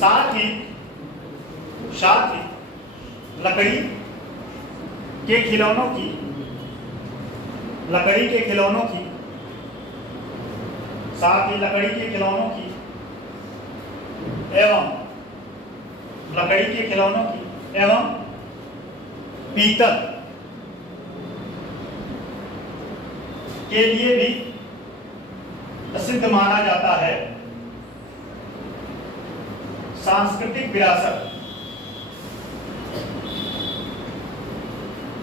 साथ ही लकड़ी के खिलौनों की साथ ही लकड़ी के खिलौनों की एवं पीतल के लिए भी प्रसिद्ध माना जाता है। सांस्कृतिक विरासत,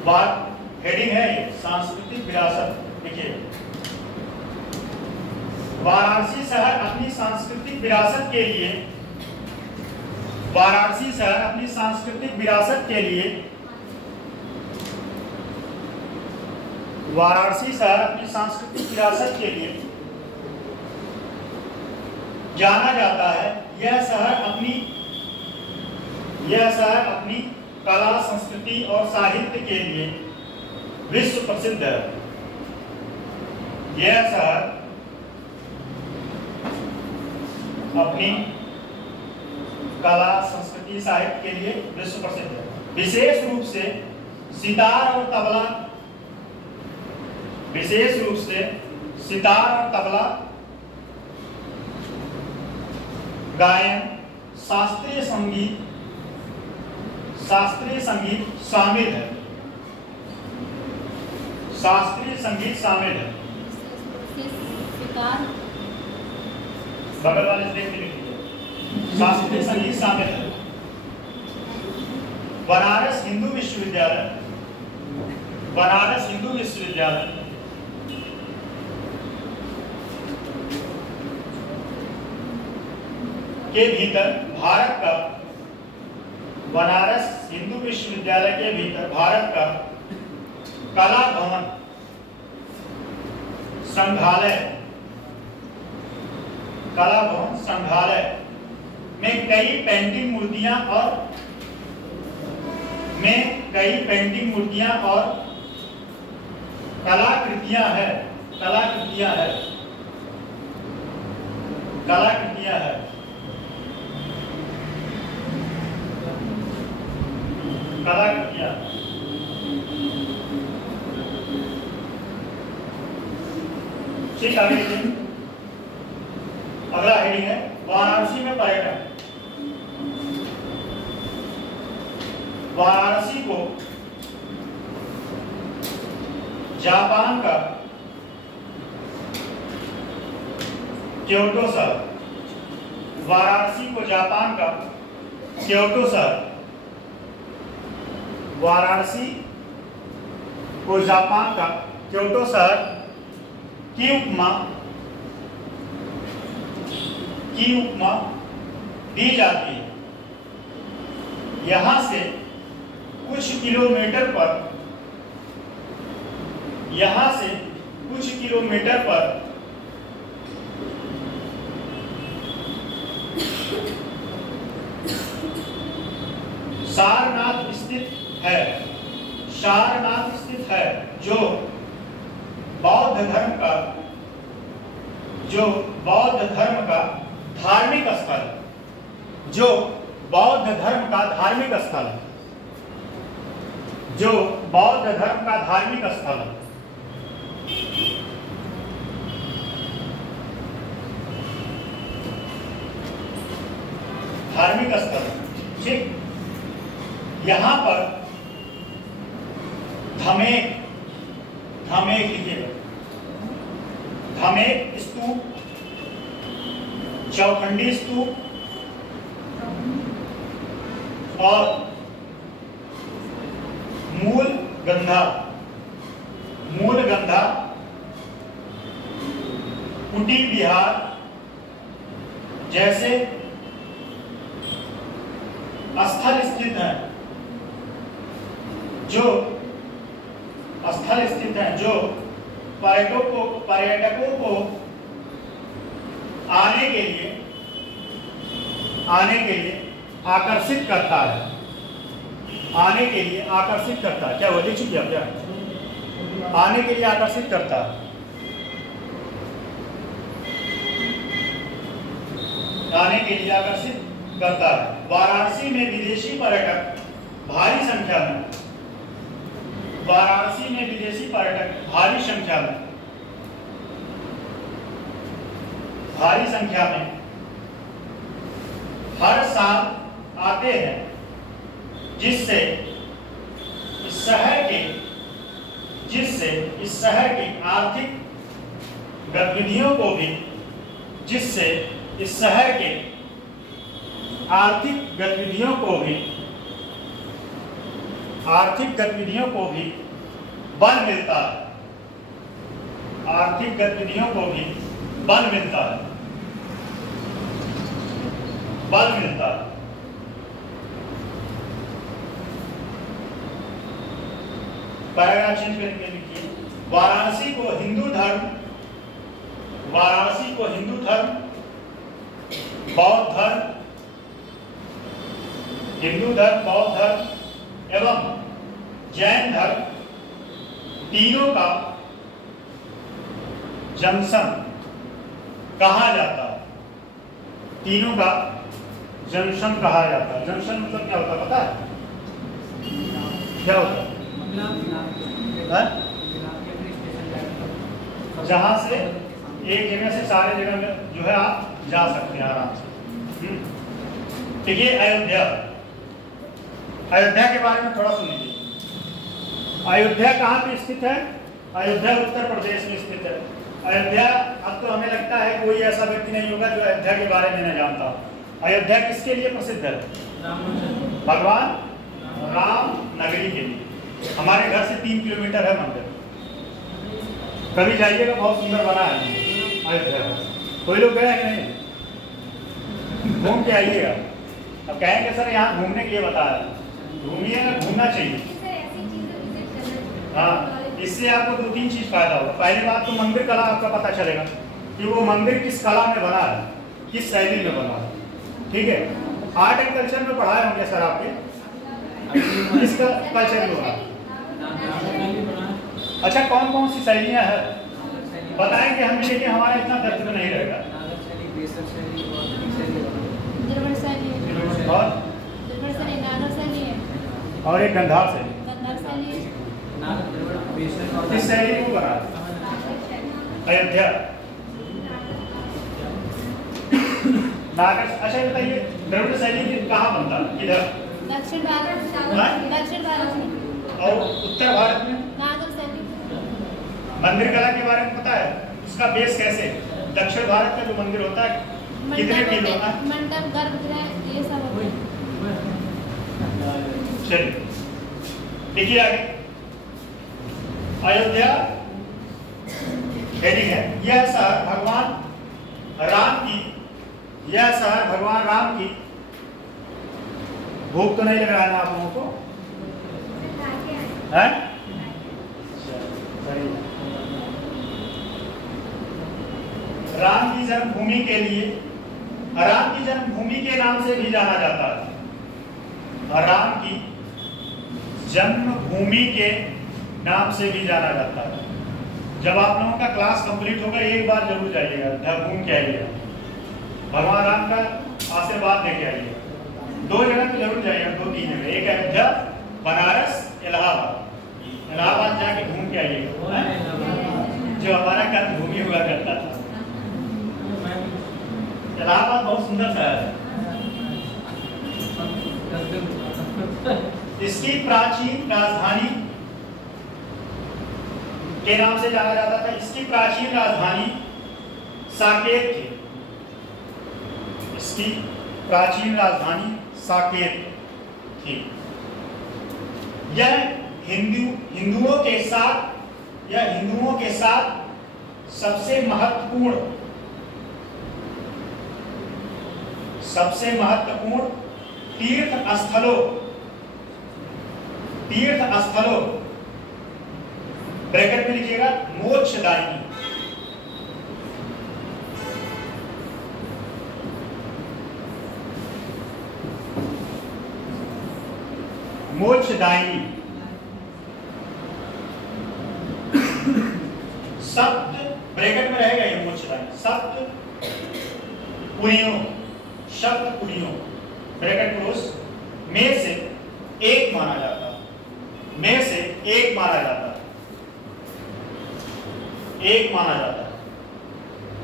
बात हेडिंग है ये, सांस्कृतिक विरासत। देखिए, वाराणसी शहर अपनी सांस्कृतिक विरासत के लिए जाना जाता है। यह शहर अपनी कला, संस्कृति और साहित्य के लिए विश्व प्रसिद्ध है। यह शहर अपनी कला, संस्कृति, साहित्य के लिए विश्व प्रसिद्ध है। विशेष रूप से सितार और तबला गायन, शास्त्रीय संगीत शामिल है। बगल वाले से देख लीजिए, शास्त्रीय संगीत शामिल है। बनारस हिंदू विश्वविद्यालय के भीतर भारत का कला भवन संग्रहालय में कई पेंटिंग मूर्तियां और कलाकृतियां हैं। ठीक, आगे देखिए। अगला हेडिंग है वाराणसी में पर्यटन। वाराणसी को जापान का क्योटो शहर, वाराणसी को जापान का क्योटो शहर की उपमा दी जाती है। यहां से कुछ किलोमीटर पर सारनाथ स्थित है, जो बौद्ध धर्म का धार्मिक स्थल है। ठीक, यहां पर धमेक लिखिएगा। धमेक स्तूप, चौखंडी स्तूप और मूल गंधा मूलगंधा, कुटी बिहार जैसे स्थल स्थित हैं, जो स्थल स्थित हैं जो पर्यटकों को आने के लिए आकर्षित करता है। आने के लिए आकर्षित करता है, क्या वो लिख चुकी है क्या? आने के लिए आकर्षित करता है। आने के लिए आकर्षित करता है। वाराणसी में विदेशी पर्यटक भारी संख्या में, वाराणसी में विदेशी पर्यटक भारी संख्या में हर साल आते हैं, जिससे इस शहर की आर्थिक गतिविधियों को भी बल मिलता है। पैराग्राफ चेंज करके लिखिए। वाराणसी को हिंदू धर्म, बौद्ध धर्म एवं जैन धर्म तीनों का जंक्शन कहा जाता है। जंक्शन मतलब क्या होता है पता है? क्या होता है? जहां से एक जगह से सारे जगह में जो है आप जा सकते हैं आराम से। देखिए अयोध्या के बारे में थोड़ा सुन लीजिए। अयोध्या कहाँ पे स्थित है? अयोध्या उत्तर प्रदेश में स्थित है। अयोध्या, अब तो हमें लगता है कोई ऐसा व्यक्ति नहीं होगा जो अयोध्या के बारे में न जानता हो। अयोध्या किसके लिए प्रसिद्ध है? भगवान राम नगरी के लिए। हमारे घर से 3 किलोमीटर है मंदिर। कभी जाइएगा, बहुत सुंदर बना है अयोध्या। कोई लोग गए हैं नहीं? घूम के आइएगा। अब कहेंगे सर यहाँ घूमने के लिए बताया, घूमिएगा, घूमना चाहिए। हाँ, इससे आपको 2-3 चीज फायदा होगा। पहली बात तो मंदिर कला आपका पता चलेगा कि वो मंदिर किस कला में बना है, किस शैली में बना है। ठीक है, आर्ट एंड कल्चर में पढ़ाए होंगे सर आपके, किस कल्चर में होगा? अच्छा, कौन कौन सी शैलियाँ हैं बताएंगे हम, लेकिन हमारा इतना दर्द नहीं रहेगा। और एक गंधार शैली। किस शैली को बना अयोध्या? नागर। अच्छा बताइए, द्रविड़ शैली कहाँ बनता है? किधर? दक्षिण भारत में। और उत्तर भारत में? नागर शैली। मंदिर कला के बारे में पता है? उसका बेस कैसे? दक्षिण भारत का जो मंदिर होता है कितने फीट होता है? मंडप, गर्भगृह, ये सब होता है। चलिए देखिए आगे। अयोध्या हेडिंग है, यह शहर भगवान राम की भूख तो नहीं लग रहा है ना आप लोगों को? है? राम की जन्मभूमि के नाम से भी जाना जाता है। राम की जन्मभूमि के नाम से भी जाना जाता है। जब आप लोगों का क्लास कंप्लीट होगा एक बार जरूर जाइएगा, घूम के आइएगा, भगवान राम का आशीर्वाद लेके आइएगा। 2 जगह तो जरूर जाइएगा, 2-3 जगह, एक अयोध्या, बनारस, इलाहाबाद जाके घूम के आइएगा, जो हमारा कर्म भूमि हुआ करता था। इलाहाबाद बहुत सुंदर शहर है। इसकी प्राचीन राजधानी के नाम से जाना जाता था। इसकी प्राचीन राजधानी साकेत थी। इसकी प्राचीन राजधानी साकेत थी। यह हिंदुओं के साथ या हिंदुओं के साथ सबसे महत्वपूर्ण तीर्थ स्थलों ब्रैकेट में लिखिएगा मोक्षदायिनी। मोक्षदायिनी सप्त ब्रैकेट में रहेगा ये मोक्षदायिनी। शब्द पुरियों ब्रैकेट क्लोज में से एक माना जाता है।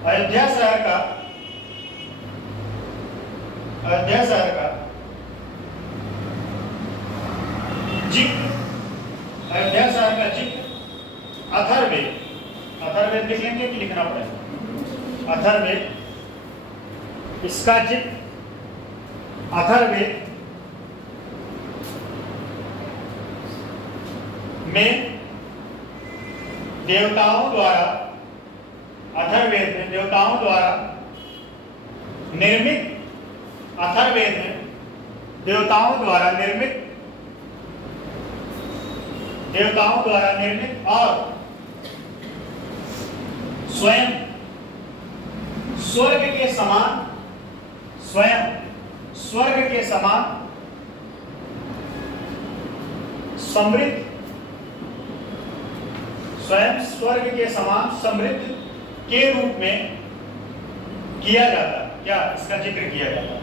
अयोध्या शहर का जिक्र अथर्ववेद लिखेंगे कि लिखना पड़ेगा? अथर्ववेद, इसका जिक्र अथर्ववेद में देवताओं द्वारा निर्मित और स्वयं स्वर्ग के समान समृद्ध के रूप में किया जाता है। क्या इसका जिक्र किया जाता है?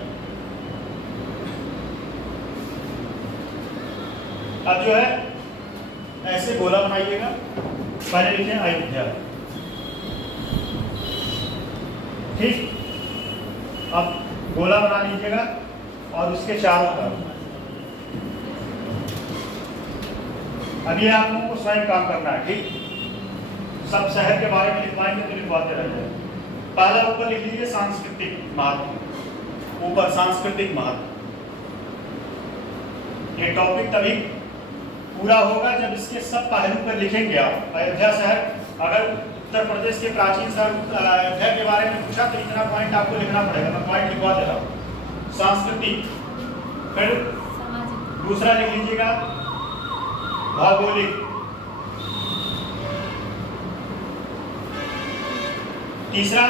अब जो है ऐसे गोला बनाइएगा। पहले लिखें अयोध्या, ठीक। अब गोला बना लीजिएगा और उसके चारों तरफ अभी आप लोगों को स्वयं काम करना है, ठीक। सब शहर के बारे में लिखवाएंगे तो लिखवाते रह जाए। पहला ऊपर लिख लीजिए सांस्कृतिक महत्व। ये टॉपिक तभी पूरा होगा जब इसके सब पहलू पर लिखेंगे आप। अयोध्या शहर, अगर उत्तर प्रदेश के प्राचीन शहर अयोध्या के बारे में पूछा तो इतना पॉइंट आपको लिखना पड़ेगा। मैं पॉइंट लिखवा दे रहा हूँ। सांस्कृतिक, फिर दूसरा लिख लीजिएगा भौगोलिक, तीसरा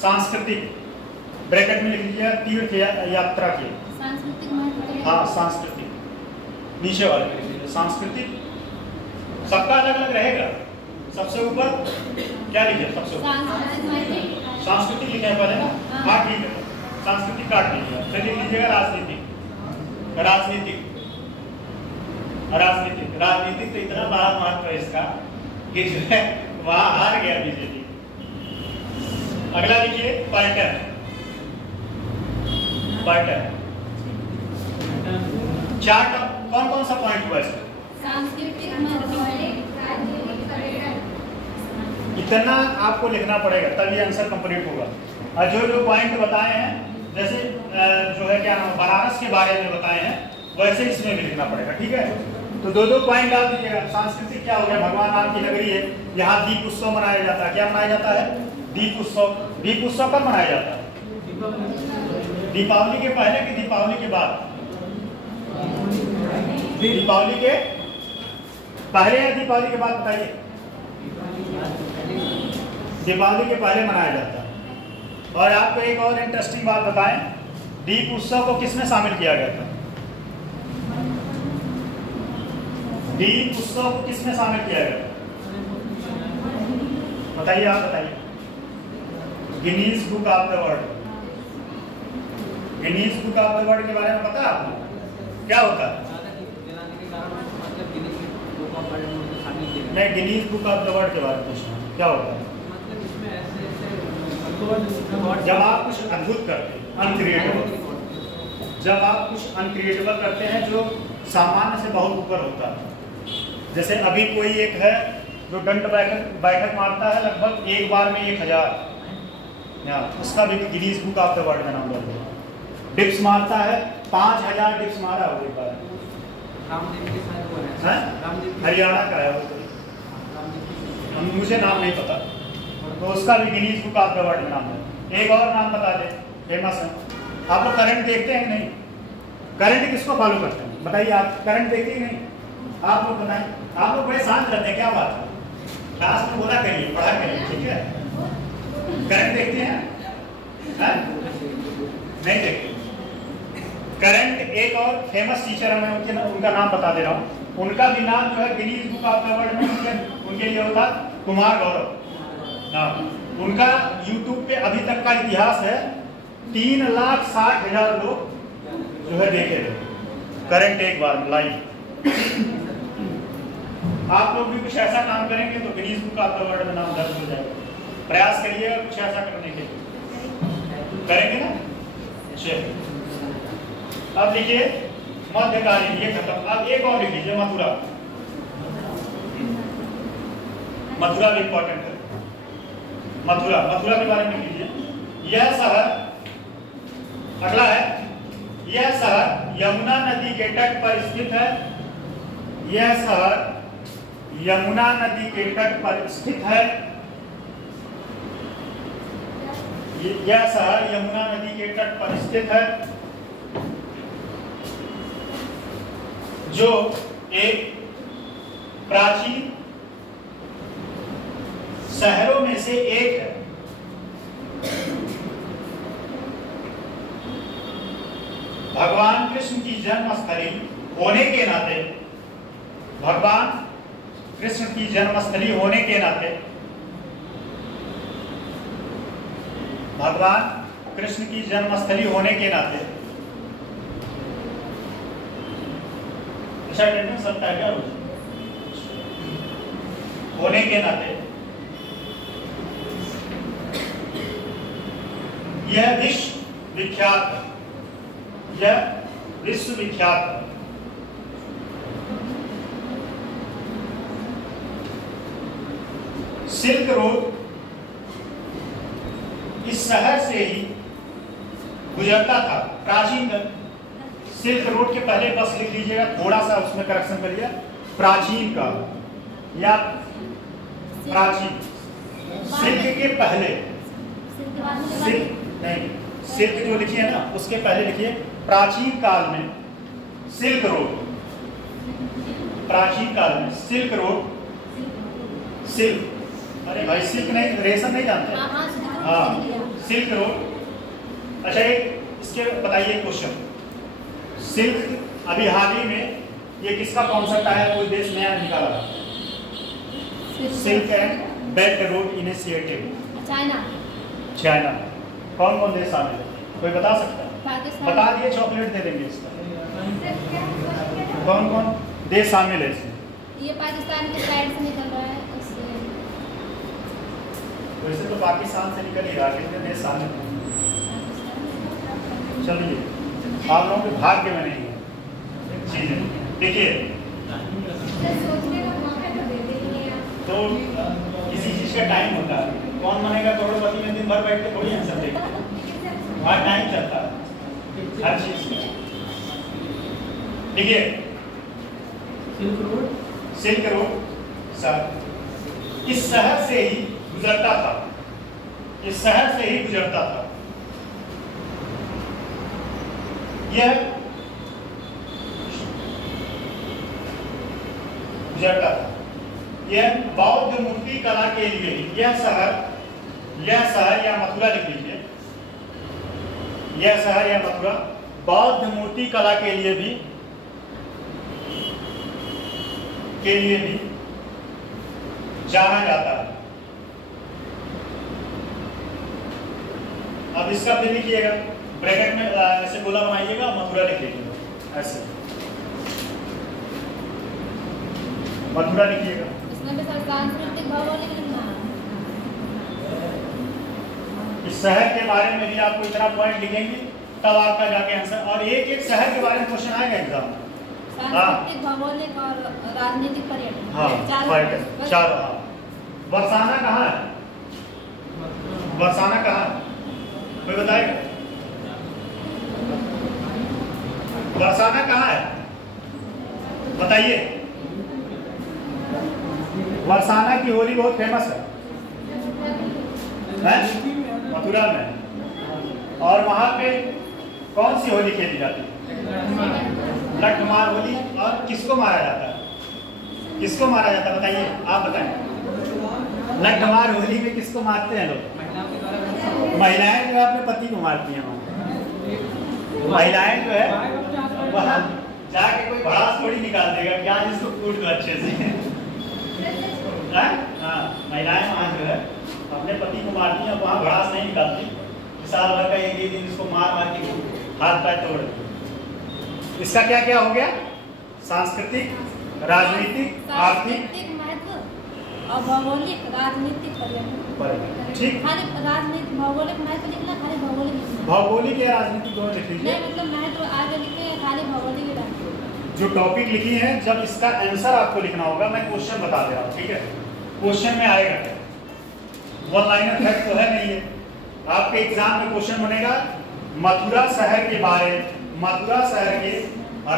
सांस्कृतिक, ब्रैकेट में लिख लीजिएगा तीर्थ यात्रा के सांस्कृतिक महत्व। हाँ, सांस्कृतिक नीचे वाले लिख लीजिए सांस्कृतिक। सबका अलग अलग रहेगा। सबसे ऊपर क्या लिखे? सबसे ऊपर सांस्कृतिक लिखे पहले ना। हाँ ठीक है, सांस्कृतिक काट लीजिएगा। फिर लिख लीजिएगा राजनीतिक तो इतना बड़ा महत्व है इसका कि जो है वहां हार गया बीजेपी। अगला लिखिए पर्यटन। चार कौन कौन सा पॉइंट हुआ इसका? सांस्कृतिक महत्व, इतना आपको लिखना पड़ेगा तब ये आंसर कंप्लीट होगा। और जो पॉइंट बताए हैं, जैसे जो है क्या नाम, बनारस के बारे में बताए हैं, वैसे इसमें भी लिखना पड़ेगा, ठीक है। तो दो पॉइंट डाल दीजिएगा। सांस्कृतिक क्या हो गया? भगवान राम की नगरी है, यहाँ दीप उत्सव मनाया जाता है। क्या मनाया जाता है? दीप उत्सव कब मनाया जाता है? दीपावली के पहले कि दीपावली के बाद? दीपावली के पहले या दीपावली के बाद बताइए? दीपावली के पहले मनाया जाता है। और आपको एक और इंटरेस्टिंग बात बताएं, दीप उत्सव को किसमें शामिल किया गया था? दीप उत्सव को किसमें शामिल किया गया? बताइए, आप बताइए। Guinness book of the world. Guinness book of the world के बारे में पता है आपको? क्या होता है? मैं Guinness book of the world के बारे में पूछ रहा हूँ, क्या होता है? जब आप कुछ अद्भुत करते हैं, अनक्रिएटेबल, जब आप कुछ अनक्रिएटेबल करते हैं जो सामान्य से बहुत ऊपर होता है। जैसे अभी कोई एक है जो दंड बैठक मारता है लगभग एक बार में 1000, उसका भी Guinness book of the world में नाम दर्ज है। डिप्स मारता है, 5000 डिप्स मारा हो एक बार। हरियाणा का है वो। मुझे नाम नहीं पता, तो उसका भी Guinness book of the world में नाम है। एक और नाम बता दे फेमस है। आप लोग करंट देखते हैं कि नहीं? करंट किसको फॉलो करते हैं बताइए? आप करंट देखते हैं नहीं? आप लोग बताएं। आप लोग बड़े शांत रहते हैं, क्या बात है? क्लास में बोला करिए, पढ़ा करिए, ठीक है? करंट देखते हैं? नहीं देखते। करंट एक और फेमस टीचर है, मैं उनका नाम बता दे रहा हूँ। उनका भी नाम जो है Guinness book of the world में उनके लिए होता कुमार गौरव नाम। उनका यूट्यूब पे अभी तक का इतिहास है 3,60,000 लोग जो है देखे थे करंट एक बार लाइव। आप लोग भी कुछ ऐसा काम करेंगे तो Guinness book of the world में नाम दर्ज हो जाएगा। प्रयास करिएगा कुछ ऐसा करने के लिए, करेंगे ना? चलिए अब लिखिए मध्यकालीन, ये खत्म। अब एक और लिख लीजिए मथुरा। मथुरा भी इंपॉर्टेंट है। मथुरा, मथुरा के बारे में लीजिए। यह शहर, अगला है, यह शहर यमुना नदी के तट पर स्थित है। यह शहर यमुना नदी के तट पर स्थित है। यह शहर यमुना नदी के तट पर स्थित है, जो एक प्राचीन शहरों में से एक है। भगवान कृष्ण की जन्मस्थली होने के नाते, भगवान कृष्ण की जन्मस्थली होने के नाते, भगवान कृष्ण की जन्मस्थली होने के नाते, अच्छा अटेंडेंस चलता है क्या? होने के नाते यह विश्व विख्यात है। यह विश्व विख्यात है। सिल्क रोड इस शहर से ही गुजरता था। प्राचीन, सिल्क रोड के पहले बस लिख लीजिएगा, थोड़ा सा उसमें करेक्शन करिए। प्राचीन का या प्राचीन, सिल्क के पहले, सिल्क नहीं, सिल्क जो लिखिए ना उसके पहले लिखिए प्राचीन काल में सिल्क रोड। प्राचीन काल में सिल्क रोड, सिल्क, अरे भाई सिल्क नहीं, रेशम नहीं जानते? हाँ, सिल्क रोड। अच्छा एक इसके बताइए क्वेश्चन, सिल्क अभी हाल ही में ये किसका कॉन्सेप्ट आया? कोई देश नया निकाला, silk and belt road initiative, China. China. कौन कौन देश शामिल है? कोई बता सकता है? पाकिस्तान। बता दिए, चॉकलेट दे देंगे इसका। कौन कौन देश शामिल है इसमें? ये पाकिस्तान के साइड से निकल रहा है, उससे वैसे तो पाकिस्तान से निकल ही रहा है, कितने देश शामिल हैं? चलिए आप लोगों के भाग्य में नहीं है चीजें। देखिए तो किसी चीज का टाइम होता है। कौन बनेगा करोड़पति में दिन भर बैठ के थोड़ी आंसर देखते, वहाँ टाइम चलता है हर चीज का। देखिए सिल्क रोड सर इस शहर से ही गुजरता था, इस शहर से ही गुजरता था। यह गुजरता था। यह बौद्ध मूर्ति कला के लिए ही, यह शहर या मथुरा लिख लीजिए, यह शहर या मथुरा बौद्ध मूर्ति कला के लिए भी जाना जाता है। अब इसका फिर लिखिएगा, ब्रैकेट में ऐसे गोला बनाइएगा, मथुरा लिख लीजिएगा, ऐसे मथुरा लिखिएगा। इसमें भी सांस्कृतिक भौगोलिक लिखना है। इस शहर के बारे में भी आपको इतना पॉइंट लिखेंगे तब आपका जाके आंसर, और एक एक शहर के बारे में क्वेश्चन आएगा एग्जाम में। सांस्कृतिक, भौगोलिक और राजनीतिक पर्यटन। हाँ, चार। हाँ, बरसाना कहाँ है? बरसाना कहाँ है? कोई बताएगा? बरसाना कहाँ है? बताइए। बरसाना की होली बहुत फेमस है मथुरा में। और वहाँ पे कौन सी होली खेली जाती है? लठमार होली। और किसको मारा जाता है? किसको मारा जाता है बताइए, आप बताएं। लठमार होली में किसको मारते हैं लोग? महिलाएं जो है अपने पति को मारती हैं। महिलाएं जो है वहाँ जाके कोई भड़ास थोड़ी निकाल देगा क्या जिसको कूट दो अच्छे से। हाँ, महिलाएं वहाँ जो है अपने पति को मारती हैं, वहाँ भड़ास नहीं निकालती। साल भर का एक दिन इसको मार मार के हाथ पैर तोड़ दिए। इसका क्या क्या हो गया? सांस्कृतिक, राजनीतिक, आर्थिक महत्व और भौगोलिक राजनीतिक पर्यटन। ठीक, खाली राजनीतिक भौगोलिक महत्व लिखना, खाली भौगोलिक लिखना। भौगोलिक या राजनीतिक दोनों लिख लीजिए। नहीं मतलब महत्व आगे लिखे, खाली भौगोलिक ही राजनीतिक। जो टॉपिक लिखी है, जब इसका आंसर आपको लिखना होगा, मैं क्वेश्चन बता दे रहा हूँ, ठीक है? क्वेश्चन में आएगा क्या? वन लाइनर फैक्ट तो है नहीं है। आपके एग्जाम में क्वेश्चन बनेगा मथुरा शहर के बारे में, मथुरा शहर के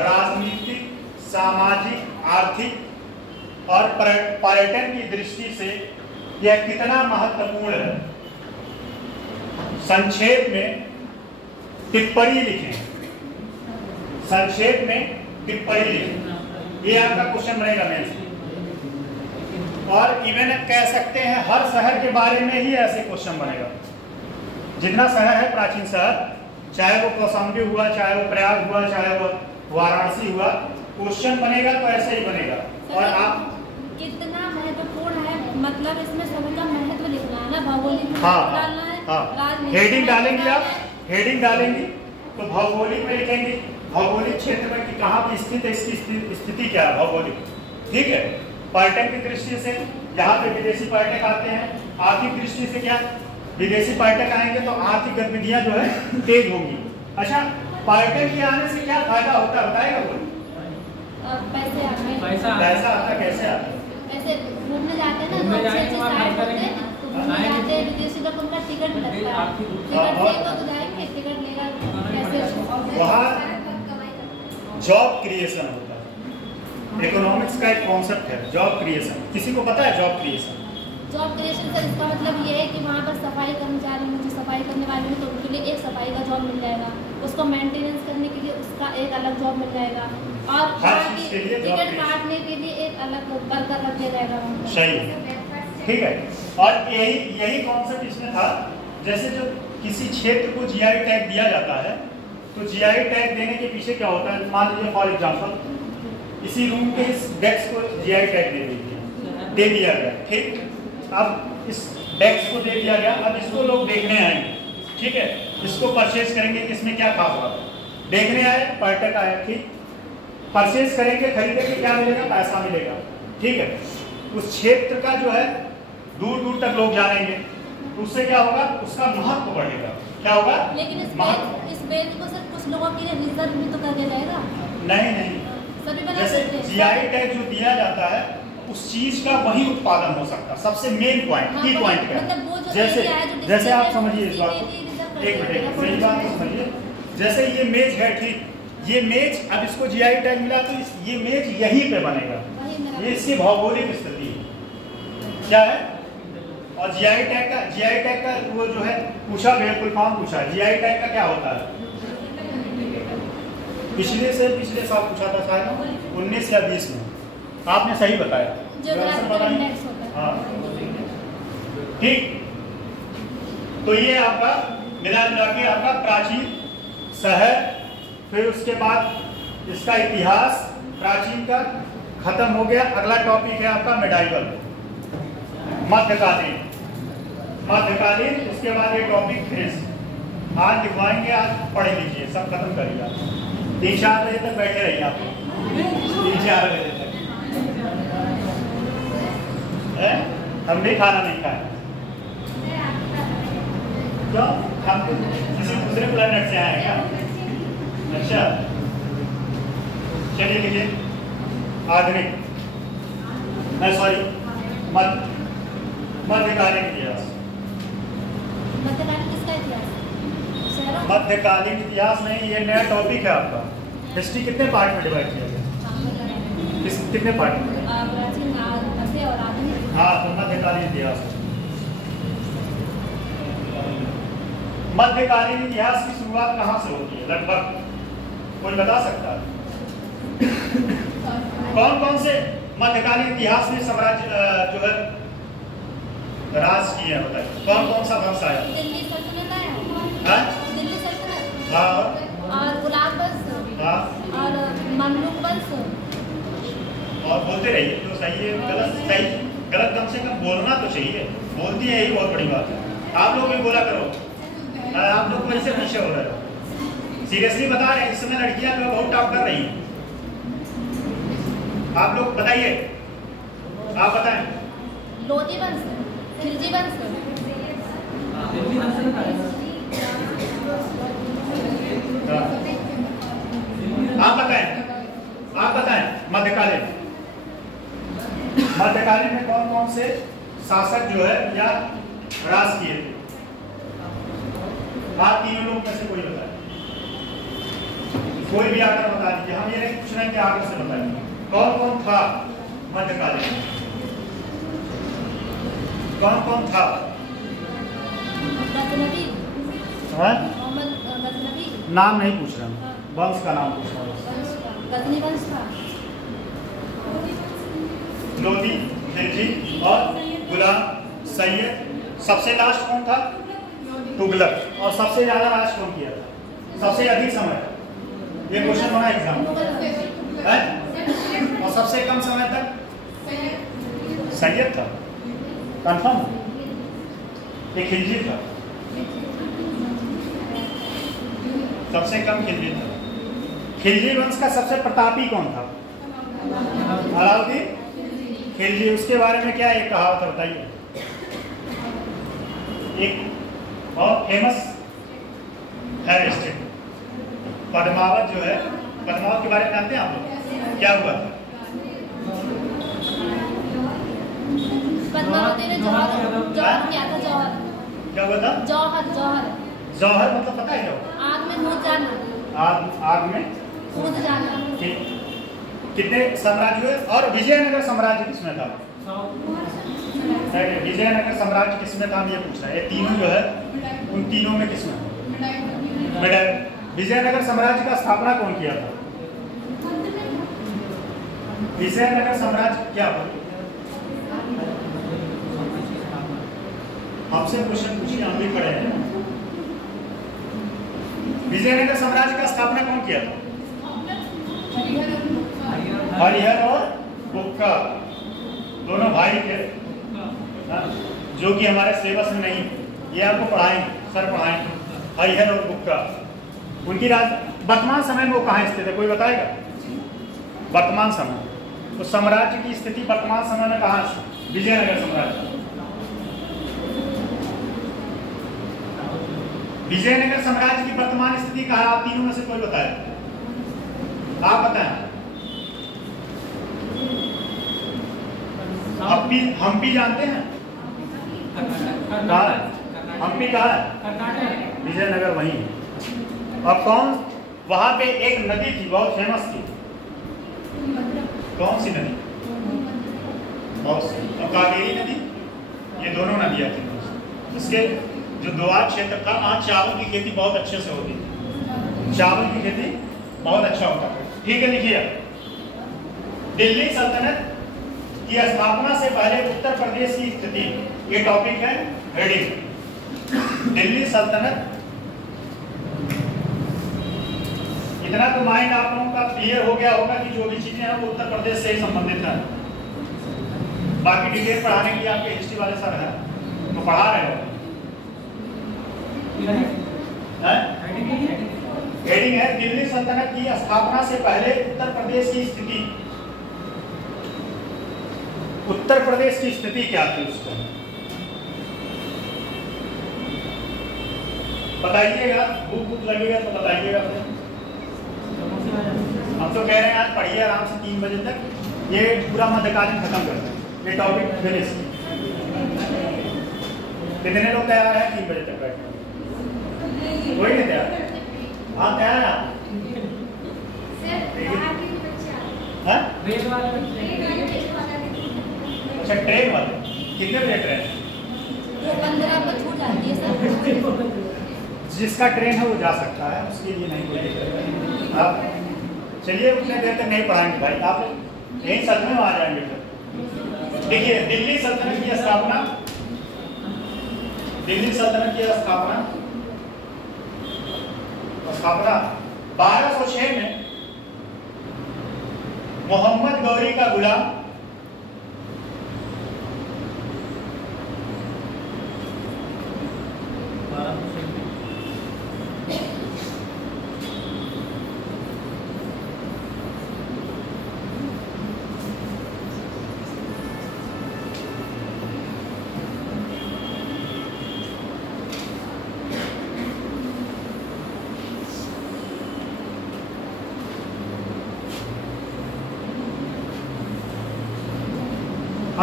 राजनीतिक, सामाजिक, आर्थिक और पर्यटन की दृष्टि से यह कितना महत्वपूर्ण है। संक्षेप में टिप्पणी लिखें, संक्षेप में टिप्पणी लिखें। ये आपका क्वेश्चन बनेगा मेंस। और इवन कह सकते हैं हर शहर के बारे में ही ऐसे क्वेश्चन बनेगा। जितना शहर है प्राचीन शहर, चाहे वो कौशाम्बी हुआ, चाहे वो प्रयाग हुआ, चाहे वो वाराणसी हुआ, क्वेश्चन बनेगा तो ऐसे ही बनेगा। और आप कितना महत्वपूर्ण है, मतलब इसमें सभी का महत्व लिखना है ना, भौगोलिक डालना है। हेडिंग डालेंगे आप, हेडिंग डालेंगे तो भौगोलिक में लिखेंगे भौगोलिक क्षेत्र में कि कहाँ पे स्थित है, इसकी स्थिति क्या है भौगोलिक। ठीक है। पर्यटन की दृष्टि से यहाँ पे विदेशी पर्यटक आते हैं। आर्थिक दृष्टि से क्या, विदेशी पर्यटक आएंगे तो आर्थिक गतिविधियां जो है तेज होंगी। अच्छा, पर्यटन के आने से क्या फायदा होता है बताएगा कोई? पैसे आते हैं। पैसा आता कैसे आता है? पैसे घूमने जाते हैं ना, तो अच्छे साइड होते हैं ना, तो घूमने जाते हैं विदेशी लोग, उनका टिकट लगता है। टिकट लेगा तो जाएंगे, टिकट लेगा पैसे। वहाँ जॉब क्रिएशन होता है। इकोनॉमिक्स का एक कॉन्सेप्ट है जॉब क्रिएशन। किसी को पता है job creation? Job creation sir इसका मतलब ये है कि वहाँ पर सफाई कर्मचारी में जो सफाई करने वाले हैं तो उनके लिए एक सफाई का जॉब मिल जाएगा, उसको मेंटेनेंस करने के लिए उसका एक अलग जॉब मिल जाएगा, और टिकट काटने के लिए एक अलग वर्कर रख दिया जाएगा। सही है, ठीक है। और यही कॉन्सेप्ट इसमें था। जैसे जो किसी क्षेत्र को जीआई टैग दिया जाता है तो जीआई टैग देने के पीछे क्या होता है? मान लीजिए फॉर एग्जाम्पल इसी रूम के इस डेस्क को जीआई टैग दे दिया गया। ठीक, अब इस डेस्क को दे दिया गया, अब इसको लोग देखने आएंगे। ठीक है, इसको परचेज करेंगे कि इसमें क्या खास बात है। देखने आए, पर्यटक आए, ठीक, परचेज करेंगे, खरीदेंगे, क्या मिलेगा? पैसा मिलेगा। ठीक है, उस क्षेत्र का जो है दूर दूर तक लोग जानेंगे, उससे क्या होगा? उसका महत्व बढ़ेगा। क्या होगा? लेकिन इस बेच को सिर्फ कुछ लोगों के लिए रिजर्व भी तो कर दिया जाएगा। नहीं, जैसे जीआई टैग जो दिया जाता है उस चीज का वही उत्पादन हो सकता है। सबसे मेन पॉइंट, की पॉइंट क्या है? जैसे आप समझिए इस बात को, एक मिनट मेरी बात को समझिए। जैसे ये मेज है, ठीक, ये मेज अब इसको जीआई टैग मिला तो ये मेज यहीं पे बनेगा। ये इसकी भौगोलिक स्थिति है, क्या है? और जीआई टैग का वो जो है पूछा, फुल फॉर्म पूछा, जीआई टैग का क्या होता है? पिछले साल पूछा था शायद 19 या 20 में। आपने सही बताया। हाँ, ठीक। तो ये आपका मिला के आपका प्राचीन शहर, फिर उसके बाद इसका इतिहास प्राचीन का खत्म हो गया। अगला टॉपिक है आपका मेडाइवल, मध्यकालीन। उसके बाद ये टॉपिक फिनिश। आज लिखवाएंगे, आज पढ़ लीजिए, सब खत्म करिए। 3-4 बजे तक बैठे रहिए आप, 3-4 बजे तक। हम भी खाना नहीं खाए, क्यों? हम किसी दूसरे प्लेनेट से आए क्या? अच्छा, चलिए लीजिए। आधुनिक, मध्यकालीन इतिहास। मध्यकालीन इतिहास नहीं, ये नया टॉपिक है आपका। हिस्ट्री कितने पार्ट में डिवाइड किया गया? कितने पार्ट में? प्राचीन, मध्य और आधुनिक। हाँ, तो मध्यकालीन इतिहास। मध्यकालीन इतिहास की शुरुआत कहाँ से होती है लगभग कोई बता सकता है? कौन कौन से मध्यकालीन इतिहास में साम्राज्य जो है राज किए हैं बताइए? कौन कौन सा वंश आया? दिल्ली सल्तनत आया। हाँ? दिल्ली सल्तनत। हाँ। और गुलाब वंश। हाँ। और ममलूक वंश। और बोलते रहिए जो सही है गलत सही गलत कम से कम बोलना तो चाहिए। बोलती है यही बहुत बड़ी बात है। आप लोग भी बोला करो। आप लोग वैसे पीछे हो रहे हो। सीरियसली बता रहे हैं, इस समय लड़कियां जो बहुत टॉप कर रही हैं। आप लोग बताइए, आप बताएं। लोधी वंश, खिलजी वंश। आप बताएं, आप बताएं। मध्यकालीन में कौन कौन से शासक जो है या राज किए थे? आप तीनों लोग में से कोई बताए, कोई भी आकर बता दीजिए। हम ये नहीं पूछ रहे हैं कि आगे से बताइए कौन कौन था मध्यकालीन में, कौन कौन था? गजनवी। हाँ? मोहम्मद गजनवी। नाम नहीं पूछ रहे हैं, वंश का नाम पूछ रहे हैं। गजनी वंश था। लोधी, खिलजी और गुलाम, सैयद। सबसे लास्ट कौन था? तुगलक। और सबसे ज्यादा राज कौन किया था? सबसे अधिक समय? ये क्वेश्चन बना एग्जाम। और सबसे कम समय तक? सैयद था। कंफर्म? ये खिलजी था। सबसे कम खिलजी था। खिलजी वंश का सबसे प्रतापी कौन था? अलाउद्दीन खिलजी। उसके बारे में क्या एक कहावत है बताइए? एक बहुत फेमस है स्टेट पद्मावत जो है, पद्मावत के बारे में जानते हैं आप लोग? क्या हुआ? पद्मावती ने जौहर किया था। जौहर क्या हुआ था? जौहर जौहर मतलब पता है क्या? आग में कूद जाना। आग में कूद जाना। ठीक। कितने साम्राज्य हुए? और विजयनगर साम्राज्य किसमें था? विजयनगर साम्राज्य किसमें था हम ये पूछ रहे हैं। ये तीनों जो है उन तीनों में किसमें? विजयनगर साम्राज्य का स्थापना कौन किया था? विजयनगर साम्राज्य क्या था? हमसे क्वेश्चन पूछिए, हम भी खड़े हैं। विजयनगर साम्राज्य का स्थापना कौन किया था? हरिहर और बुक्का दोनों भाई थे, जो कि हमारे सिलेबस में नहीं। ये आपको पढ़ाएंगे, सर पढ़ाएंगे। हरिहर और बुक्का उनकी वर्तमान समय में वो कहाँ स्थित है? कोई बताएगा? वर्तमान समय तो साम्राज्य की स्थिति वर्तमान समय में कहाँ है? विजयनगर साम्राज्य। विजयनगर साम्राज्य की वर्तमान स्थिति कहाँ? आप तीनों में से कोई बताए? आप बताएं। हम्पी जानते हैं? हम्पी कहाँ है? विजयनगर वहीं है। और कौन वहां पे एक नदी थी बहुत फेमस थी, कौन सी नदी? बहुत सी। और कावेरी नदी, ये दोनों नदियां थी। इसके जो दोआब क्षेत्र था वहाँ चावल की खेती बहुत अच्छे से होती थी। चावल की खेती बहुत अच्छा होता था। ठीक है, लिखिए। दिल्ली सल्तनत की स्थापना से पहले उत्तर प्रदेश की स्थिति, ये टॉपिक है हेडिंग। दिल्ली सल्तनत, इतना तो माइंड आप लोगों का क्लियर हो गया होगा कि जो भी चीजें हैं वो उत्तर प्रदेश से ही संबंधित है। बाकी डिटेल पढ़ाने के लिए आपके हिस्ट्री वाले सर हैं तो पढ़ा रहे हो। हेडिंग है दिल्ली सल्तनत की स्थापना से पहले उत्तर प्रदेश की स्थिति। उत्तर प्रदेश की स्थिति क्या थी उसको बताइएगा। भूख लगेगा तो बताइएगा। हम तो कह रहे हैं आज पढ़िए आराम से 3 बजे तक, ये पूरा मध्यकालीन खत्म करते हैं। ये टॉपिक फिनिश। कितने लोग तैयार हैं 3 बजे तक बैठने? कोई नहीं तैयार? हाँ तैयार है आप? अच्छा ट्रेन वाले कितने बजे ट्रेन? 15 पर छूट जाती है सर। जिसका ट्रेन है वो जा सकता है, उसके लिए नहीं कोई दिक्कत। आप चलिए, उतने देर तक नहीं पढ़ाएंगे भाई, आप यही सदमे में आ जाएंगे फिर। देखिए, दिल्ली सल्तनत की स्थापना 1206 में मोहम्मद गौरी का गुलाम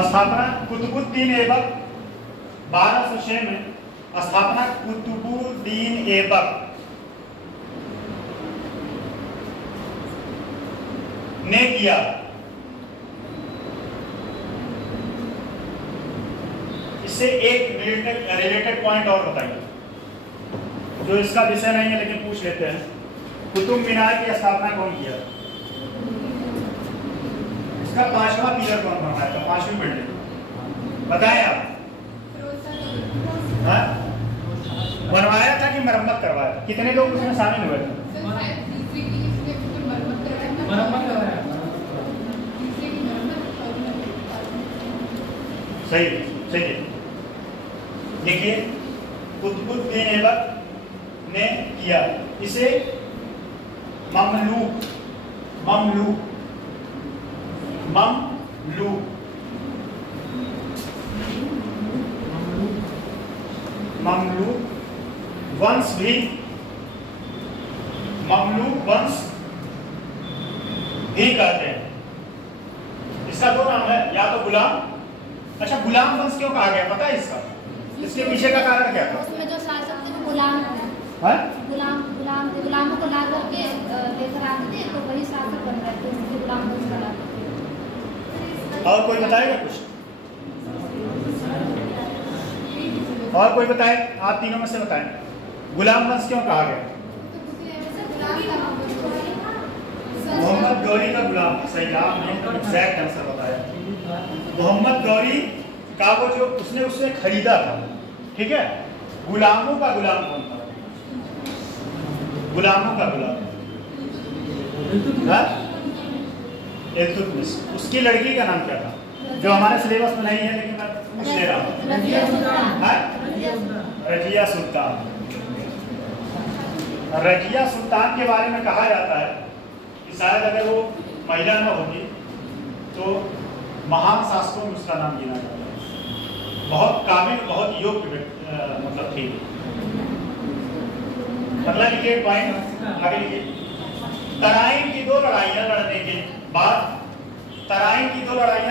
स्थापना कुतुबुद्दीन ऐबक 1206 में स्थापना कुतुबुद्दीन ऐबक ने किया। इससे एक रिलेटेड पॉइंट और बताइए, जो इसका विषय नहीं है लेकिन पूछ लेते हैं। कुतुब मीनार की स्थापना कौन किया? इसका 5वां पिलर कौन बनवाया था? 5वीं बिल्डिंग बताएं आप। हाँ? बनवाया था कि मरम्मत करवाया? कितने लोग उसमें शामिल हुए थे? सही सही। देखिए, कुतुबुद्दीन ऐबक ने किया। इसे ममलूक वंश भी कहते हैं। इसका दो नाम है, या तो गुलाम। अच्छा, गुलाम वंश क्यों कहा गया पता है इसका? इसके पीछे का कारण क्या था? उसमें जो शासक थे वो गुलाम थे, गुलामों को ला करके लेकर आते थे, तो वही शासक बन रहे थे, इसलिए गुलाम वंश कहलाते थे। और कोई बताएगा कुछ? और कोई बताए? आप तीनों में से बताएं, गुलाम वंश क्यों कहा गया? मोहम्मद गौरी का गुलाम। सही, आपने एकदम एग्जैक्ट आंसर बताया। मोहम्मद गौरी का वो जो उसने खरीदा था, ठीक है। गुलामों का गुलाम कौन था? गुलामों का गुलाम इल्तुतमिश। उसकी लड़की का नाम क्या था, जो हमारे सिलेबस में नहीं है लेकिन मैं पूछ ले रहा हूँ? रजिया सुल्तान। रजिया सुल्तान के बारे में कहा जाता है कि शायद अगर वो महिला न होती तो महान शासकों में उसका नाम गिना जाता है। बहुत काबिल, बहुत योग्य मतलब थी। अगला लिखिए पॉइंट, आगे लिखिए। तराइन की दो लड़ाइयां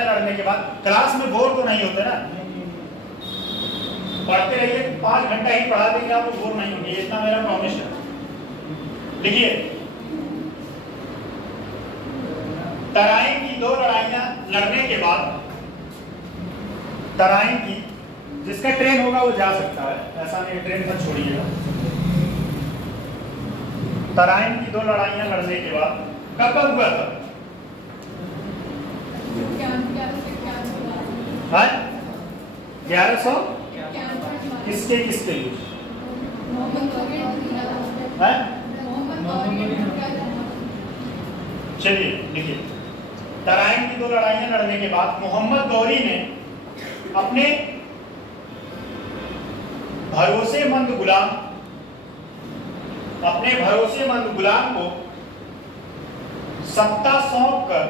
लड़ने के बाद क्लास में बोर तो नहीं होते ना, पढ़ते रहिए, 5 घंटा ही पढ़ा देंगे आपको, बोर नहीं होंगे, इतना मेरा प्रॉमिस है। लिखिए, तराइन की दो लड़ाइयां लड़ने के बाद, तराइन की, जिसका ट्रेन होगा वो जा सकता है, ऐसा नहीं ट्रेन मत छोड़िएगा। तराइन की दो लड़ाइयां लड़ने के बाद कब हुआ था? 1100 किसके लिए? चलिए देखिए, तराइन की दो लड़ाइयां लड़ने के बाद मोहम्मद गौरी ने अपने भरोसेमंद गुलाम को सत्ता सौंप कर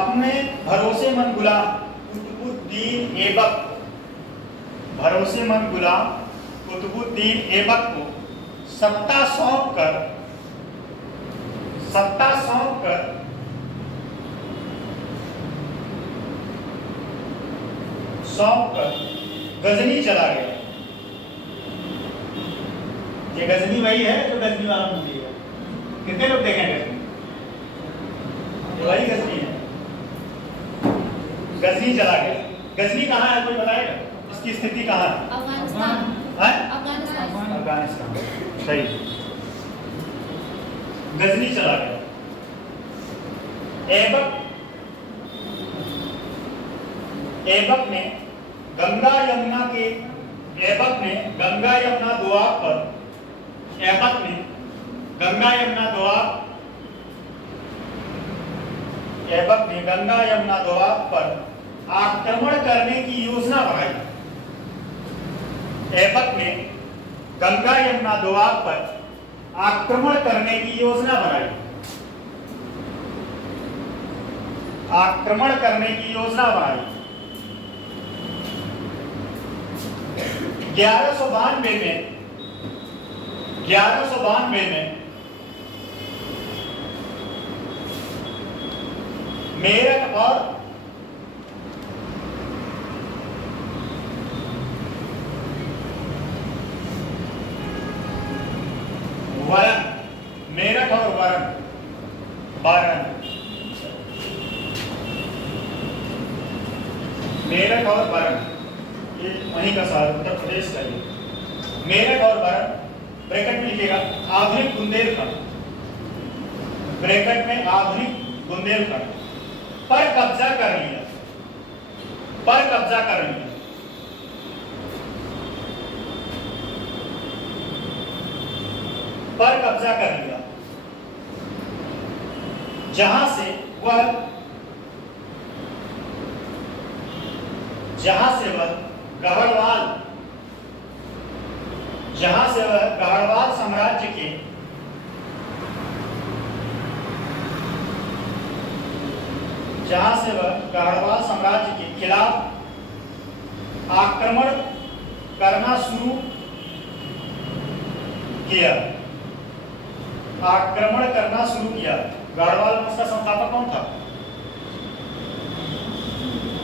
अपने भरोसेमंद गुलाम कुतुबुद्दीन ऐबक को सत्ता सौंप कर गजनी चला गया। ये गजनी वही है जो गजनी वाला मूवी है। कितने लोग देखें गजनी? ये वही गजनी है। गजनी चला गया। गजनी कहाँ है, कोई बताएगा? इसकी स्थिति कहाँ है? अफगानिस्तान। है? अफगानिस्तान। अफगानिस्तान, सही। गजनी चला गया। ऐबक में गंगा यमुना दोआब पर, ऐबक में गंगा यमुना दोआब पर आक्रमण करने की योजना बनाई। ऐबक में गंगा यमुना दोआब पर आक्रमण करने की योजना बनाई। 1192 में मेरठ और बरन, ये वहीं का शहर, उत्तर प्रदेश का ये। मेरठ और बरन, ब्रैकेट में लिखिएगा आधुनिक बुंदेलखंड, ब्रैकेट में आधुनिक बुंदेलखंड पर कब्जा कर लिया। जहां से वह गढ़वाल साम्राज्य के खिलाफ आक्रमण करना शुरू किया। गढ़वाल में उसका संस्थापक कौन था?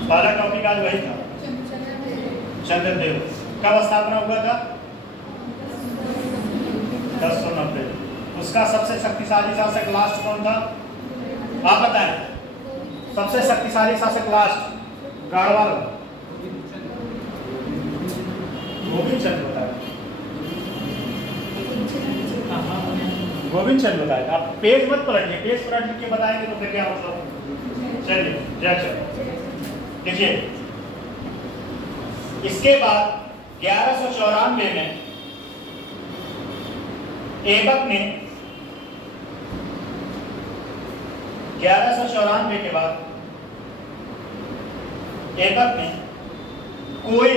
पहला टॉपिक आज वही था, चंद्रदेव। कब स्थापना हुआ था? 1090। उसका सबसे शक्तिशाली शासक लास्ट कौन था? आप बताएं। सबसे शक्तिशाली शासक लास्ट गढ़वाल, गोविंद चंद्र बताया। गोविंद चंद्र बताएगा। आप पेज मत पलटिए, पेज पलट के बताएंगे तो फिर क्या मतलब? चलिए देखिए, इसके बाद 1194 में ऐबक ने 1194 के बाद ऐबक ने कोयल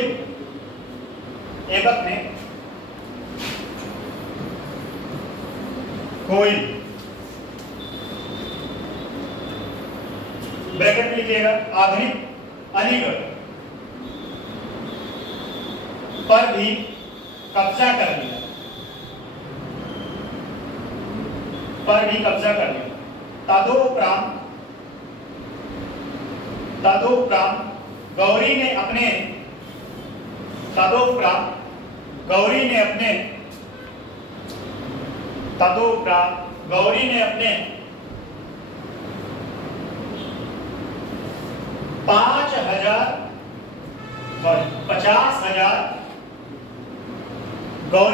ब्रैकेट में लिखिएगा आधुनिक अलीगढ़ पर भी कब्जा कर लिया। तदोपरांत गौरी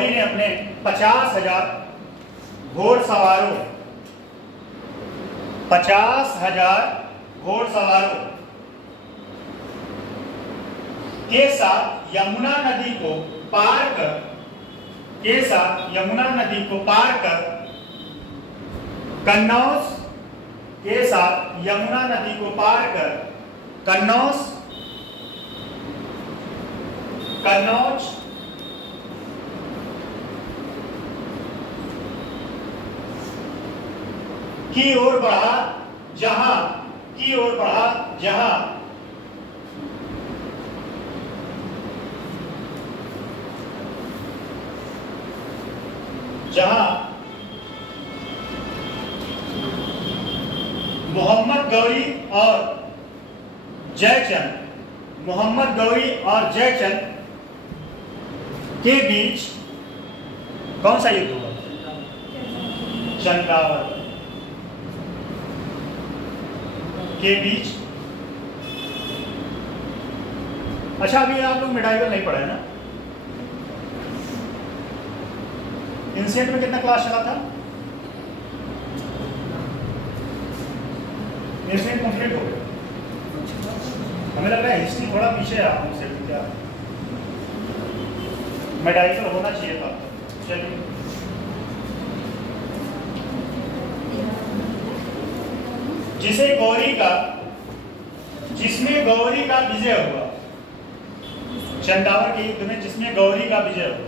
ने अपने 50,000 घोड़सवारों के साथ यमुना नदी को पार कर कन्नौज की ओर बढ़ा, जहां मोहम्मद गौरी और जयचंद के बीच कौन सा युद्ध हुआ? चंद्रावत के बीच अच्छा, अभी आप लोग मेडाइवल नहीं पढ़े ना? इंसेंट में कितना क्लास चला था? इंसेंट कंप्लीट हो गया। हमें लग रहा है हिस्ट्री थोड़ा पीछे है हमसे, क्या मेडाइवल होना चाहिए था। चलिए, जिसमें गौरी का विजय हुआ, चंदावर के युद्ध में जिसमें गौरी का विजय हुआ,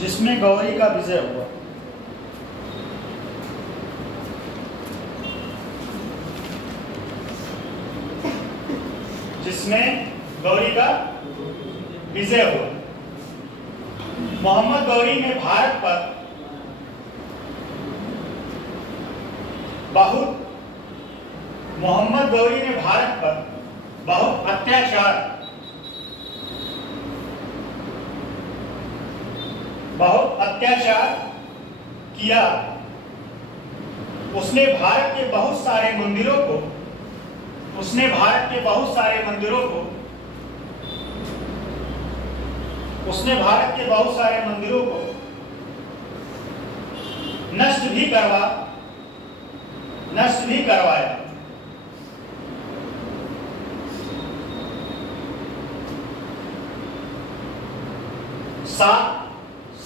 जिसमें गौरी का विजय हुआ, जिसमें गौरी का विजय हुआ, मोहम्मद गौरी ने भारत पर बहुत अत्याचार किया। उसने भारत के बहुत सारे मंदिरों को नष्ट भी करवाया।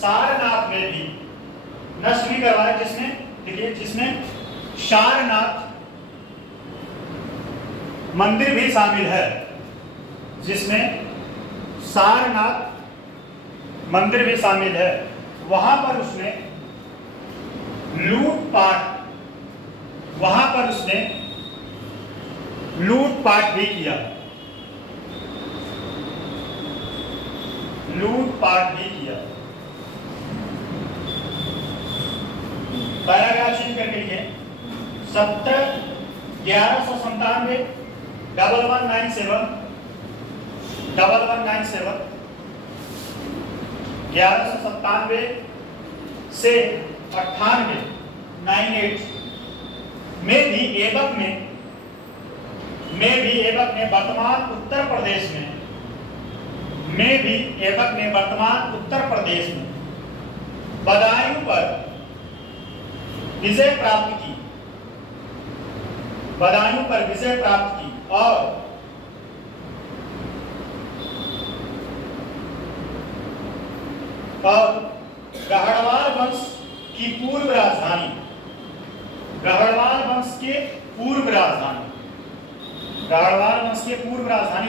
सारनाथ में भी नष्ट भी करवाया, जिसमें सारनाथ मंदिर भी शामिल है, वहां पर उसने लूटपाट भी किया। पैराग्राफ चेंज करके लिखे 1197 1197 1197 से 98 98 में भी ऐबक ने वर्तमान उत्तर प्रदेश में बदायूं पर विजय प्राप्त की और गढ़वाल वंश के पूर्व राजधानी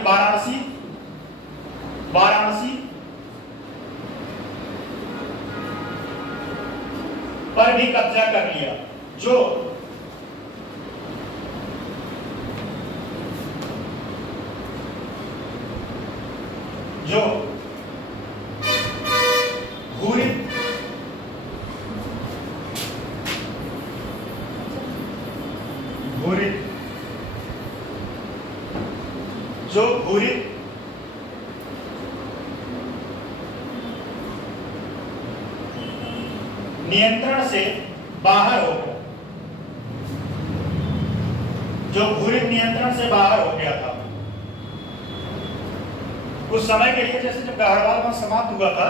वाराणसी पर भी कब्जा कर लिया, जो घूरित नियंत्रण से बाहर हो गया था। कुछ समय के लिए, जैसे जब गढ़वाल वंश समाप्त हुआ था,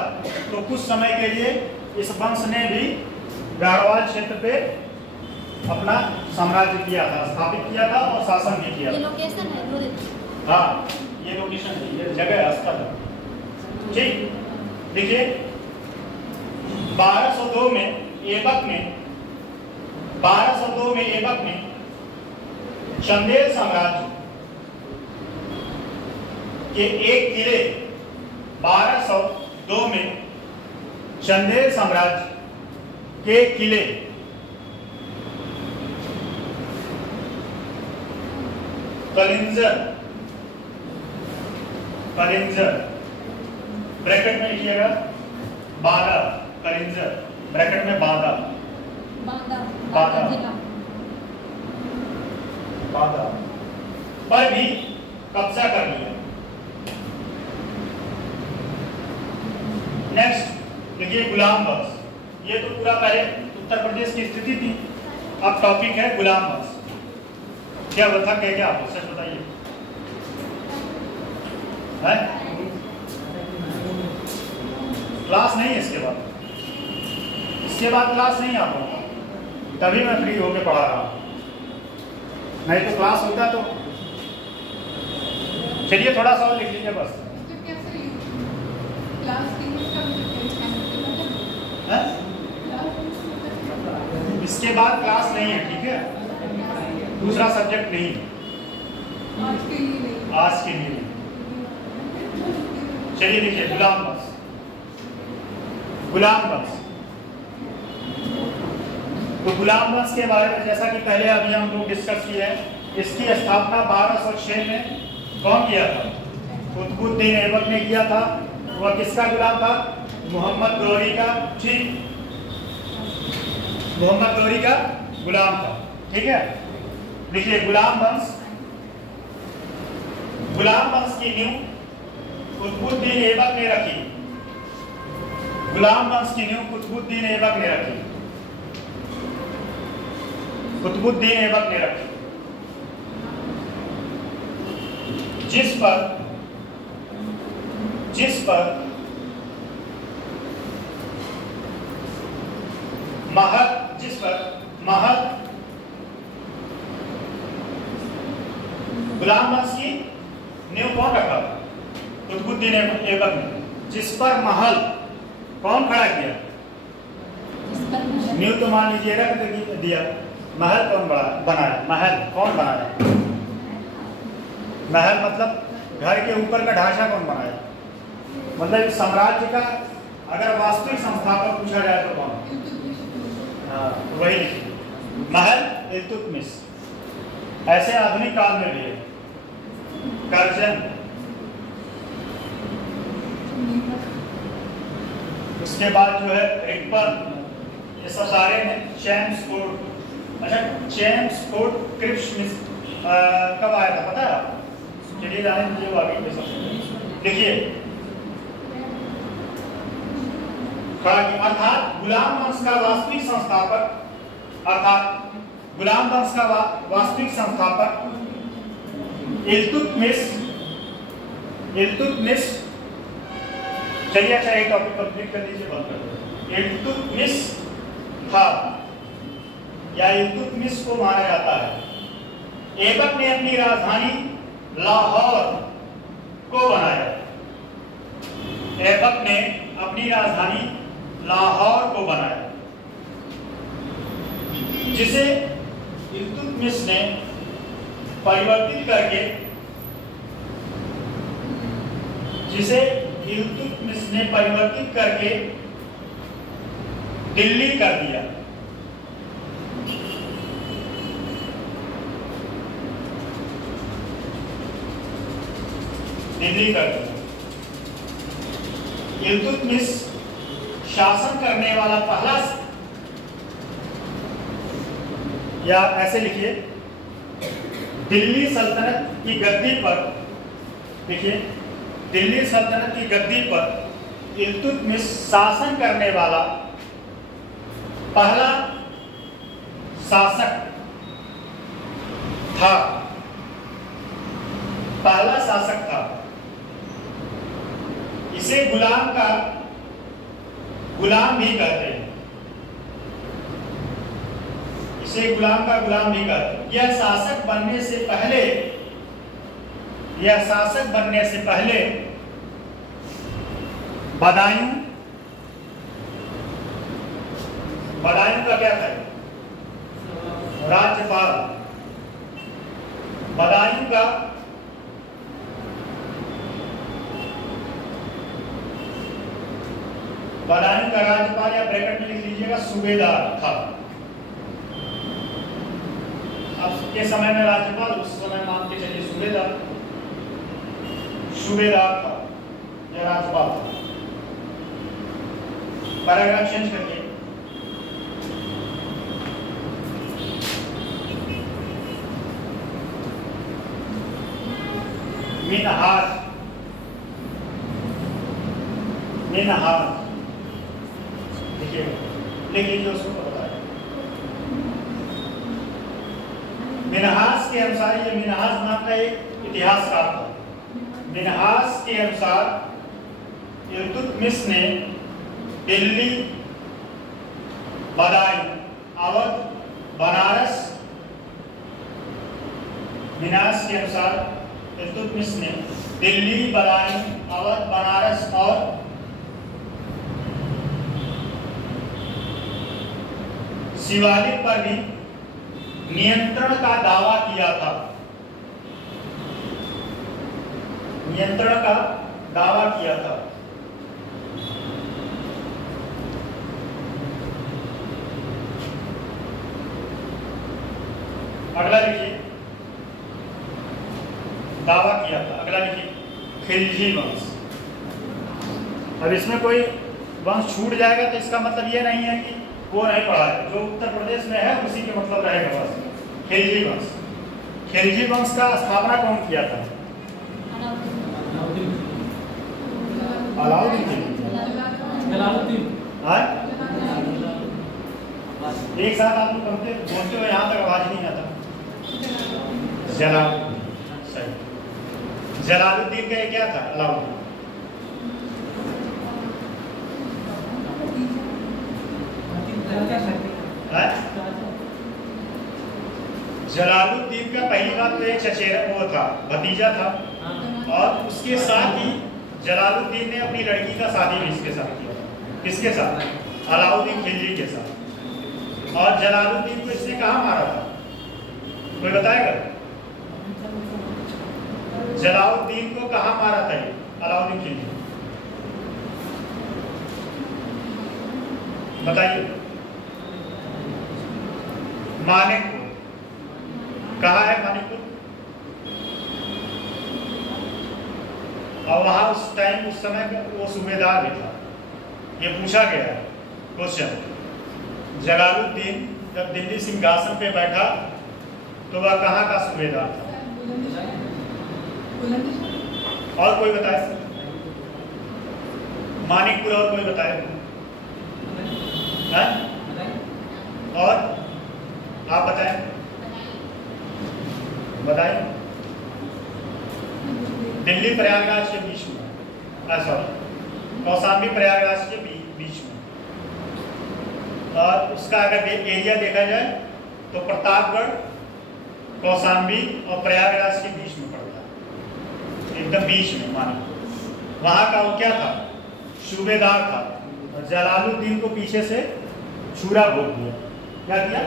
तो कुछ समय के लिए इस वंश ने भी गढ़वाल क्षेत्र पे अपना साम्राज्य स्थापित किया था और शासन भी किया। ये लोकेशन है, हाँ, ये लोकेशन है, ये जगह स्थल है। ठीक, देखिए 1202 में ऐबक ने चंदेल साम्राज्य के एक किले 1202 में चंदेल साम्राज्य के किले कलिंजर ब्रैकेट में लिखिएगा, बादा कलिंजर ब्रैकेट में बादा पर भी कब्जा कर लिया। नेक्स्ट देखिए गुलाम वंश। ये तो पूरा पहले उत्तर प्रदेश की स्थिति थी, अब टॉपिक है गुलाम वंश। क्या था, क्या आप सच बताइए। है? क्लास नहीं है इसके बाद क्लास नहीं आ पाऊंगा, तभी मैं फ्री होके पढ़ा रहा हूँ, नहीं तो क्लास होता तो। चलिए थोड़ा सा और लिख लीजिए बस। है? इसके बाद क्लास नहीं है, ठीक है? दूसरा सब्जेक्ट नहीं है आज के लिए। चलिए लिखिए गुलाम वंश। गुलाम वंश, तो गुलाम वंश के बारे में जैसा कि पहले अभी हम लोग डिस्कस किए हैं, इसकी स्थापना 1206 में कौन किया था? कुतुबुद्दीन ऐबक ने किया था। वह किसका गुलाम था? मोहम्मद गौरी का। ठीक, मोहम्मद गौरी का गुलाम था, ठीक है? देखिए गुलाम वंश, गुलाम वंश की नींव कुतुबुद्दीन ऐबक ने रखी। गुलाम वंश की नींव कुतुबुद्दीन ऐबक ने रखी। कुतुबुद्दीन ऐबक ने रखी, जिस पर महल गुलाम वंश की नींव कौन रखा? कुतुबुद्दीन ऐबक ने। जिस पर महल कौन खड़ा किया? नींव तो मान लीजिए रख दिया, महल कौन बनाया? महल कौन बनाया? महल मतलब घर के ऊपर का ढांचा कौन बनाया? मतलब साम्राज्य का अगर वास्तविक संस्थापक पूछा जाए तो कौन? हाँ, वही लिखिए महल इल्तुतमिश। ऐसे आधुनिक काल में भी है कर्जन, उसके बाद जो है रिपन, ये सब सारे हैं। चेम्सफोर्ड, अच्छा चेम्सफोर्ड क्रिप्स कब आया था पता है? चलिए जाने दीजिए वो आगे देखिए। अर्थात गुलाम वंश का वास्तविक संस्थापक, इल्तुतमिश। चलिए अच्छा एक टॉपिक कंप्लीट कर लीजिए, बंद कर दो। इल्तुतमिश था या इल्तुतमिश को माना जाता है। ऐबक ने अपनी राजधानी लाहौर को बनाया। ऐबक ने अपनी राजधानी लाहौर को बनाया, जिसे इल्तुतमिश ने परिवर्तित करके दिल्ली कर दिया। दिल्ली कर दिया। इल्तुतमिश शासन करने वाला पहला, या ऐसे लिखिए दिल्ली सल्तनत की गद्दी पर, देखिए दिल्ली सल्तनत की गद्दी पर इल्तुतमिश शासन करने वाला पहला शासक था। इसे गुलाम भी कहते हैं। गुलाम भी कहते हैं। यह शासक बनने से पहले बदायूं का क्या था? राज्यपाल। बदायूं का राज्यपाल या ब्रैकेट में लिख लीजिएगा सूबेदार था। अब के समय में राज्यपाल, उस समय मान के चलिए सूबेदार था या राज्यपाल था। पैराग्राफ चेंज करके मिनहाज देखिए, लिख लीजिए उसको बताया। मिनहाज के अनुसार, ये मिनहाज नाम का एक इतिहासकार था। मिन्हास के अनुसार इल्तुतमिश ने दिल्ली, बदायूं, अवध, बनारस, मिन्हास के अनुसार इल्तुतमिश ने दिल्ली, बदायूं, अवध, बनारस और शिवालिक पर भी नियंत्रण का दावा किया था। नियंत्रण का दावा किया था। अगला लिखिए, दावा किया था। अगला लिखिए, खिलजी वंश। अब इसमें कोई वंश छूट जाएगा तो इसका मतलब ये नहीं है कि वो नहीं पढ़ा है, जो उत्तर प्रदेश में है उसी के मतलब रहेगा बस। खिलजी वंश। खिलजी वंश का स्थापना कौन किया था? अलाउद्दीन खिलजी। एक साथ आप लोग बोलते हो, यहाँ तक आवाज नहीं आता। जलालुद्दीन, सही। जलालुद्दीन का ये क्या था? अलाउद्दीन। जलालुद्दीन का पहली बात तो एक चचेरा वो था, भतीजा था, और उसके साथ ही जलालुद्दीन ने अपनी लड़की का शादी भी इसके साथ किया। किसके साथ? अलाउद्दीन खिलजी के साथ। और जलालुद्दीन को इसने कहाँ मारा था? कोई बताएगा? जलालुद्दीन को कहाँ मारा था ये अलाउद्दीन खिलजी? बताइए। मानिकपुर। कहाँ है मानिकपुर? और वहां उस टाइम उस समय वो सूबेदार भी था। ये पूछा गया है क्वेश्चन। जलालुद्दीन जब दिल्ली सिंहासन पे बैठा तो वह कहाँ का सूबेदार था? और कोई बताए? मानिकपुर। और कोई बताए? और आप बताएं। बताएं। दिल्ली प्रयागराज के बीच में, सॉरी कौशाम्बी प्रयागराज के बीच में। और उसका अगर एरिया देखा जाए तो प्रतापगढ़, कौशाम्बी और प्रयागराज के बीच में पड़ता है, एकदम बीच में। मानिकपुर वहां का वो क्या था? सूबेदार था। और जलालुद्दीन को पीछे से छुरा भोग दिया। क्या दिया?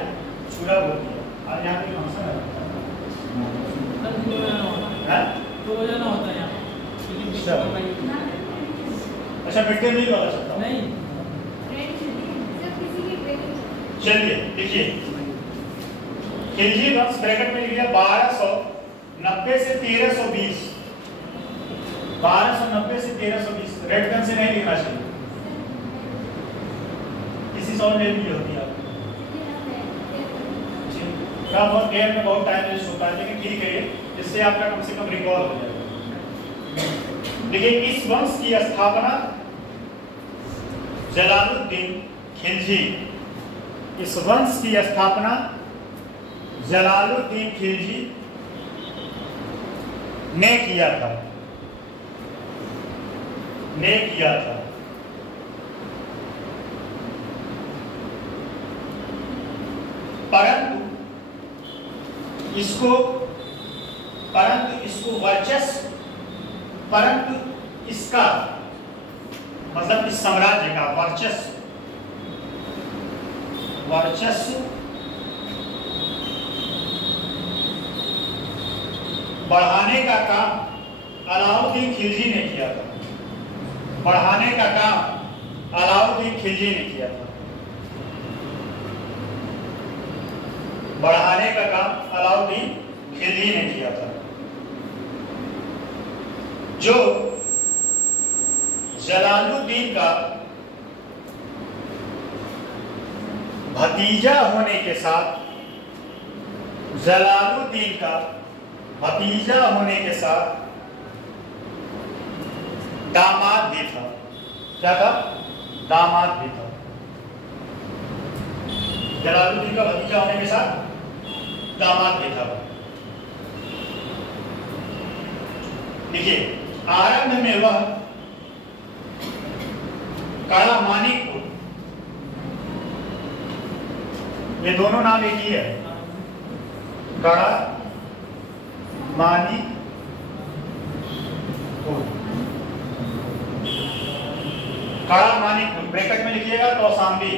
छुरा भोग दिया। आज यहाँ पे फंक्शन है, अच्छा मिड डे मील वाला सकता नहीं। चलिए देखिए, खिलजी वंश ब्रैकेट में लिखा 1290 से 1320। 1290 से 1320। रेड पेन से नहीं लिखना चाहिए, किसी सॉल्व में भी होती है आपको। क्या बहुत देर में बहुत टाइम वेस्ट होता है, लेकिन ठीक है, इससे आपका कम से कम रिकॉल हो जाएगा। देखिए, इस वंश की स्थापना जलालुद्दीन खिलजी, इस वंश की स्थापना जलालुद्दीन खिलजी ने किया था। परंतु इसका मतलब इस साम्राज्य का वर्चस्व बढ़ाने का काम अलाउद्दीन खिलजी ने किया था। बढ़ाने का काम अलाउद्दीन खिलजी ने किया था। बढ़ाने का काम अलाउद्दीन खिलजी ने किया था, जो जलालुद्दीन का भतीजा होने के साथ, जलालुद्दीन का भतीजा होने के साथ दामाद भी था। क्या था? दामाद भी था। जलालुद्दीन का भतीजा होने के साथ दामाद भी था। देखिए, आरंभ में वह काला मानिकपुर, ये दोनों नाम एक ही है, काला मानिकपुर। काला मानिकपुर ब्रैकेट में लिखिएगा कौशाम्बी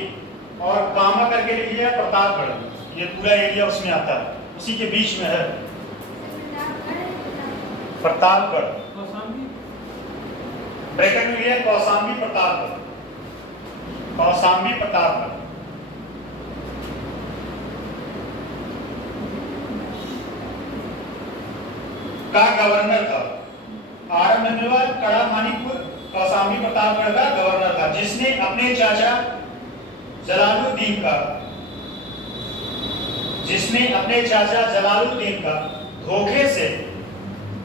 और कामा करके लिखिएगा प्रतापगढ़। ये पूरा एरिया उसमें आता है, उसी के बीच में है प्रतापगढ़। ब्रैकेट में लिखिए कौशाम्बी प्रतापगढ़, कौशाम्बी प्रतापगढ़। का गवर्नर था। आरंभ में वह कड़ा मानिकपुर कौशाम्बी प्रतापगढ़ का गवर्नर था, जिसने अपने चाचा जलालुद्दीन का धोखे से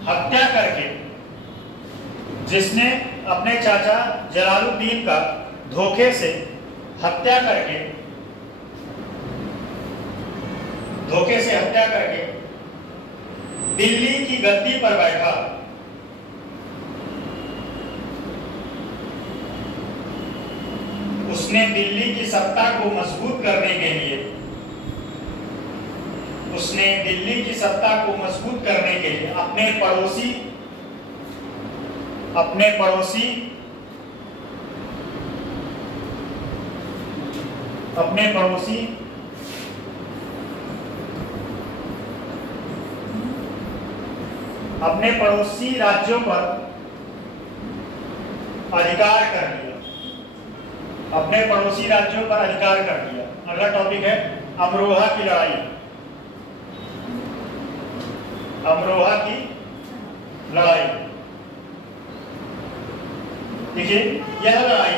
हत्या करके, जिसने अपने चाचा जलालुद्दीन का धोखे से हत्या करके दिल्ली की गद्दी पर बैठा। उसने दिल्ली की सत्ता को मजबूत करने के लिए अपने पड़ोसी राज्यों पर अधिकार कर दिया। अगला टॉपिक है अमरोहा की लड़ाई। देखिए यह लड़ाई,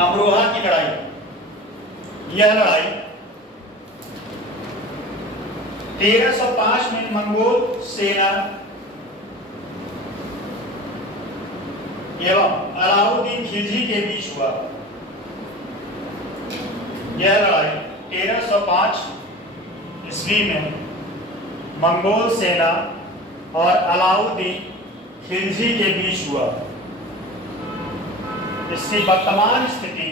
अमरोहा की लड़ाई, यह लड़ाई 1305 में मंगोल सेना एवं अलाउद्दीन खिलजी के बीच हुआ। यह लड़ाई 1305 ईस्वी में मंगोल सेना और अलाउद्दीन खिलजी के बीच हुआ। इसकी वर्तमान स्थिति,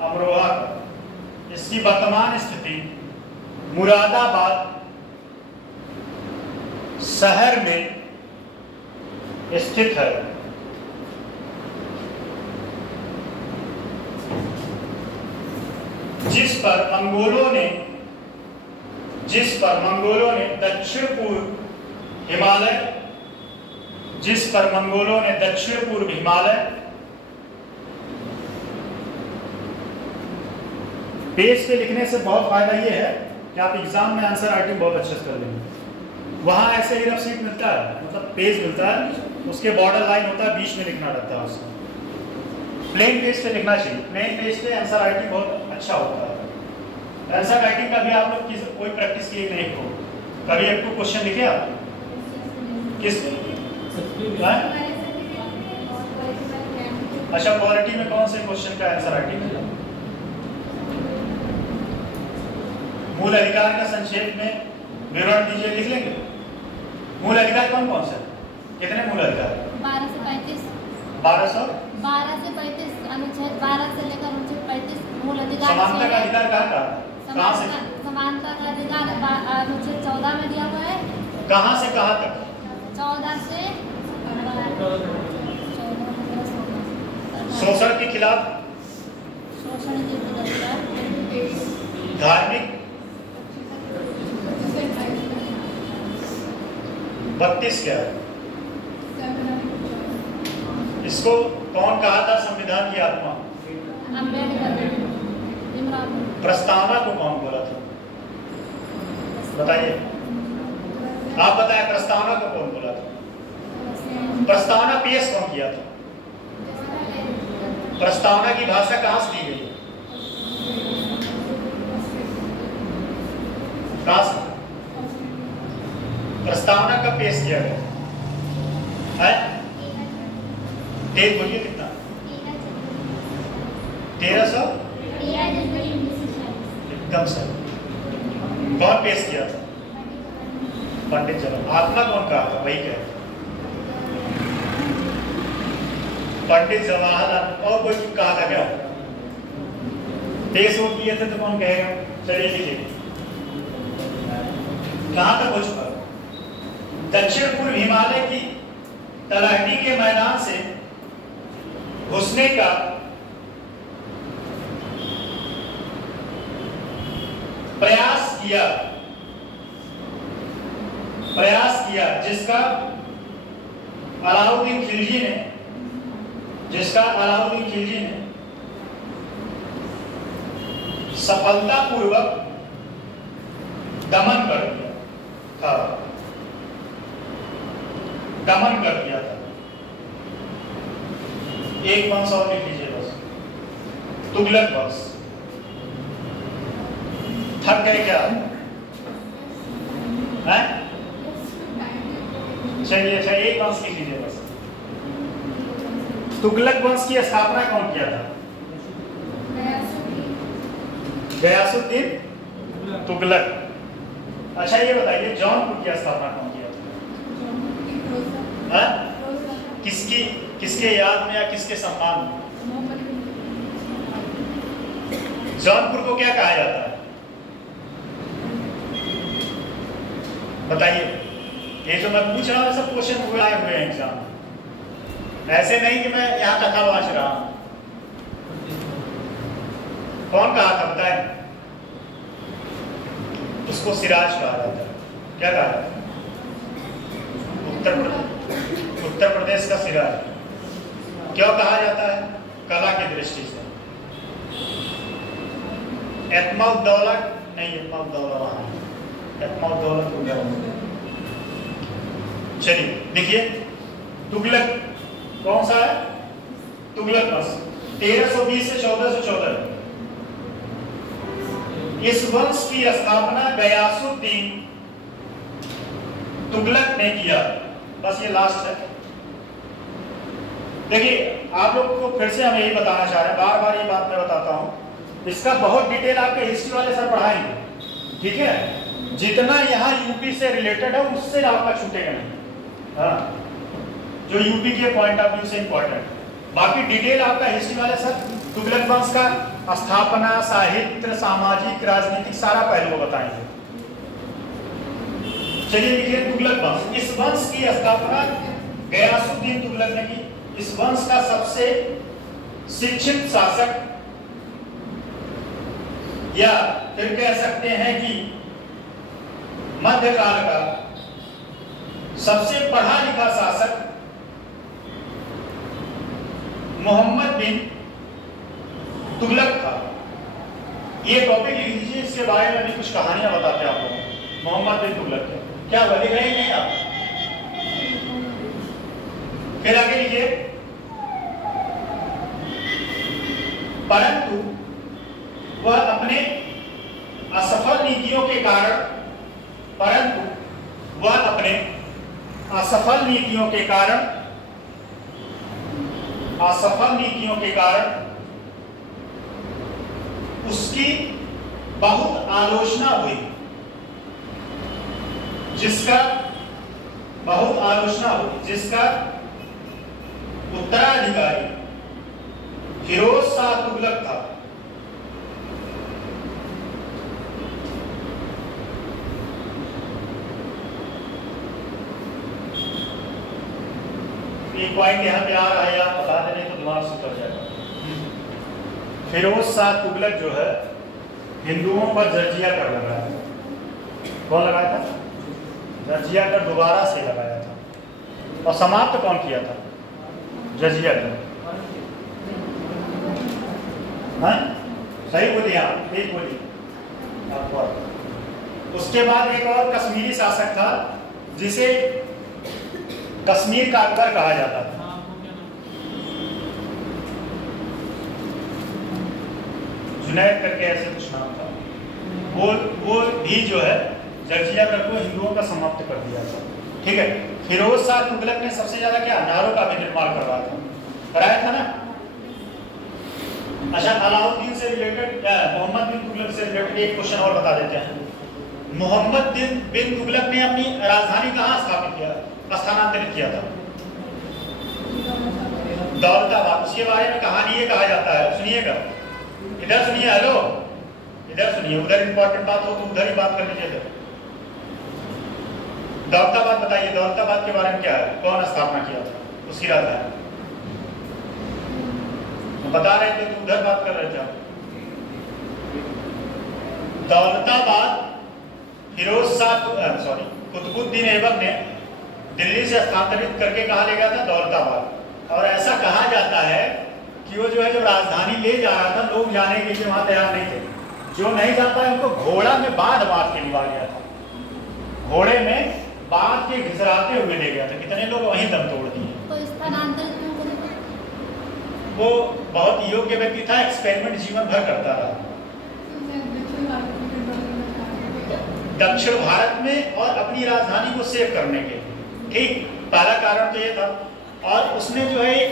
अमरोहा का, इसकी वर्तमान स्थिति मुरादाबाद शहर में स्थित है। जिस पर मंगोलों ने दक्षिण पूर्व हिमालय पेज पे लिखने से बहुत फायदा ये है कि आप एग्जाम में आंसर राइटिंग बहुत अच्छे से कर लेंगे। वहां ऐसे ही रफ शीट मिलता है, मतलब पेज मिलता है, उसके बॉर्डर लाइन होता है, बीच में लिखना रहता है उसको। प्लेन पेज पे लिखना चाहिए। प्लेन पेज पे आंसर राइटिंग बहुत अच्छा होता है। आंसर राइटिंग का भी आप लोग कोई प्रैक्टिस किए नहीं हो, कभी एक तो क्वेश्चन लिखे आप किस अच्छा क्वालिटी में कौन से क्वेश्चन का आंसर राइटिंग है? मूल अधिकार का संक्षेप में विवरण दीजिए, लिख लेंगे। मूल अधिकार कौन कौन से? कितने मूल अधिकार? 12 से 35 अनुच्छेद 12 से लेकर अनुच्छेद 35 मूल अधिकार। समानता का अधिकार कहाँ से? समानता का अधिकार अनुच्छेद 14 में दिया हुआ है। कहाँ से कहाँ तक? 14 से शोषण के खिलाफ, धार्मिक 32 क्या है? इसको कौन कहा था संविधान की आत्मा? प्रस्तावना को कौन बोला था? बताइए, आप बताएं, प्रस्तावना को कौन बोला था? प्रस्तावना पेश कौन किया था? प्रस्तावना की भाषा कहां से दी गई? कहां से? प्रस्तावना कब पेश किया गया है? तेज बोलिए, कितना? 1300 एकदम सही। कौन पेश किया था? पंडित जवाहर। आपका कौन कहा था? वही कह पंडित जवाहरलाल। और कोई कहा था क्या? देश वोट किए थे तो कौन कहेगा? चलिए लीजिए, कहां तक हो चुका? दक्षिण पूर्व हिमालय की तलहटी के मैदान से घुसने का प्रयास किया जिसका अलाउद्दीन खिलजी ने सफलतापूर्वक दमन कर दिया था। एक वंश और लिख लीजिए बस, तुगलक वंश। थक गए क्या? चलिए अच्छा, एक वंश लिख लीजिए बस। तुगलक वंश की स्थापना कौन किया था? गयासुद्दीन तुगलक। अच्छा ये बताइए, जौनपुर की स्थापना कौन किया था? किसके याद में या किसके सम्मान में? जौनपुर को क्या कहा जाता है? बताइए। ये जो मैं पूछ रहा हूँ सब क्वेश्चन हुए आए हुए हैं एग्जाम, ऐसे नहीं कि मैं यहाँ कथा वाच रहा हूँ। कौन कहा था बताए? उसको सिराज कहा जाता है। क्या कहा जाता है? उत्तर प्रदेश का सिराज। क्यों कहा जाता है? कला की दृष्टि से। एतमाउद्दौला नहीं, एतमाउद्दौला हो गया। चलिए देखिए, तुगलक कौन सा है? तुगलक वंश 1320 से 1414। इस वंश की स्थापना गयासुद्दीन तुगलक ने किया। बस ये लास्ट है। देखिए आप लोग को फिर से हम यही बताना चाह रहे हैं, बार बार ये बात मैं बताता हूं, इसका बहुत डिटेल आपके हिस्ट्री वाले सर पढ़ाएंगे, ठीक है? जितना यहाँ यूपी से रिलेटेड है उससे आपका छूटेगा नहीं। हाँ, जो यूपी के पॉइंट ऑफ व्यू से इंपॉर्टेंट, बाकी डिटेल आपका हिस्ट्री वाले सर तुगलक वंश का स्थापना, साहित्य, सामाजिक, राजनीतिक सारा पहलू बताएंगे। चलिए लिखिए तुगलक वंश। इस वंश की स्थापना गयासुद्दीन तुगलक ने की। इस वंश का सबसे शिक्षित शासक, या फिर कह सकते हैं कि मध्यकाल का सबसे पढ़ा लिखा शासक मोहम्मद बिन तुगलक था। ये टॉपिक लिख लीजिए, इसके बारे में भी कुछ कहानियां बताते हैं आप लोगों। मोहम्मद बिन तुगलक क्या हुआ, लिख रहे हैं आप? फिर आगे लिखिए, परंतु वह अपने असफल नीतियों के कारण उसकी बहुत आलोचना हुई, जिसका उत्तराधिकारी फिरोज शाह तुगलक था। एक पॉइंट यहाँ पे आ रहा है, आप बता देने तो दिमाग से उतर जाएगा। फिरोज शाह तुगलक जो है हिंदुओं पर जजिया कर लगाया था। कौन लगाया था? जजिया कर दोबारा से लगाया था। और समाप्त कौन किया था? जजिया कर। हाँ सही बोलिए आप, ठीक बोलिए आपको। उसके बाद एक और कश्मीरी शासक था जिसे कश्मीर का अकबर कहा जाता था। जुनैद करके ऐसे कुछ नाम था। वो भी जो है जजिया कर को हिंदुओं का समाप्त कर दिया था। ठीक है, फिरोज शाह तुगलक ने सबसे ज्यादा क्या नारों का भी निर्माण करवाया था, कराया था ना। अच्छा, अलाउद्दीन से रिलेटेड, मोहम्मद बिन तुगलक से रिलेटेड एक क्वेश्चन और बता देते हैं। मोहम्मद बिन तुगलक ने अपनी राजधानी कहाँ स्थापित किया, स्थानांतरित किया था? दौलताबाद। उसके बारे में कहानी ये कहा जाता है, सुनिएगा, इधर सुनिए, हेलो इधर सुनिए, उधर इंपॉर्टेंट बात हो तो उधर ही बात कर लीजिए। दौलताबाद बताइए, दौलताबाद के बारे में क्या है, कौन स्थापना किया था उसकी राजधानी? बता रहे थे तो उधर बात कर रहे थे। दौलताबाद कुतुबुद्दीन ऐबक ने दिल्ली से स्थानांतरित करके कहा ले गया था, दौलताबाद। और ऐसा कहा जाता है कि वो जो है जब राजधानी ले जा रहा था, लोग जाने के लिए वहां तैयार नहीं थे। जो नहीं जाता है उनको घोड़ा में बांध के लिवा गया था, घोड़े में बांध के घिसराते हुए ले गया था। कितने लोग वहीं दम तोड़ दिए। तो स्थानांतरित वो बहुत योग्य व्यक्ति था, एक्सपेरिमेंट जीवन भर करता रहा दक्षिण भारत में और अपनी राजधानी को सेव करने के। ठीक, पहला कारण तो ये था। और उसने जो है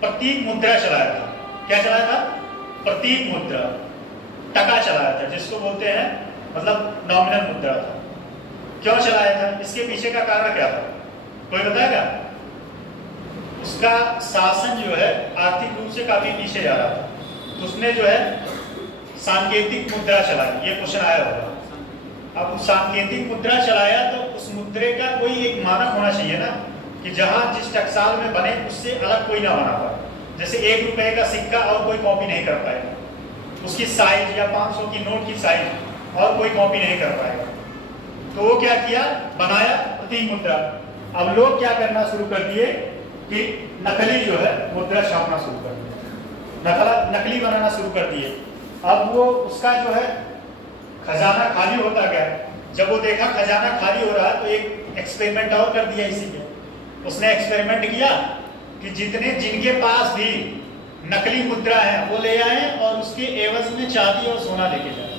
प्रतीक मुद्रा चलाया था। क्या चलाया था? प्रतीक मुद्रा, टका चलाया था, जिसको बोलते हैं मतलब नॉमिनल मुद्रा था। क्यों चलाया था? इसके पीछे का कारण क्या था, कोई बताएगा? उसका शासन जो है आर्थिक रूप से काफी पीछे जा रहा था, तो उसने जो है सांकेतिक मुद्रा चलाई। ये क्वेश्चन आया होगा। अब सांकेतिक मुद्रा चलाया तो उस मुद्रे का कोई एक मानक होना चाहिए ना, कि जहां जिस टकसाल में बने उससे अलग कोई ना बना पाए। जैसे 1 रुपए का सिक्का और कोई कॉपी नहीं कर पाएगा, उसकी साइज, या 500 की नोट की साइज और कोई कॉपी नहीं कर पाएगा। तो वो क्या किया, बनाया प्रतीक मुद्रा। अब लोग क्या करना शुरू कर दिए कि नकली जो है मुद्रा छापना शुरू कर दिया, नकली बनाना शुरू कर दिए। अब वो उसका जो है खजाना खाली होता गया। जब वो देखा खजाना खाली हो रहा है तो एक एक्सपेरिमेंट और कर दिया इसी पे। उसने एक्सपेरिमेंट किया कि जिनके पास भी नकली मुद्रा है वो ले आए और उसके एवज में चांदी और सोना लेके जाए।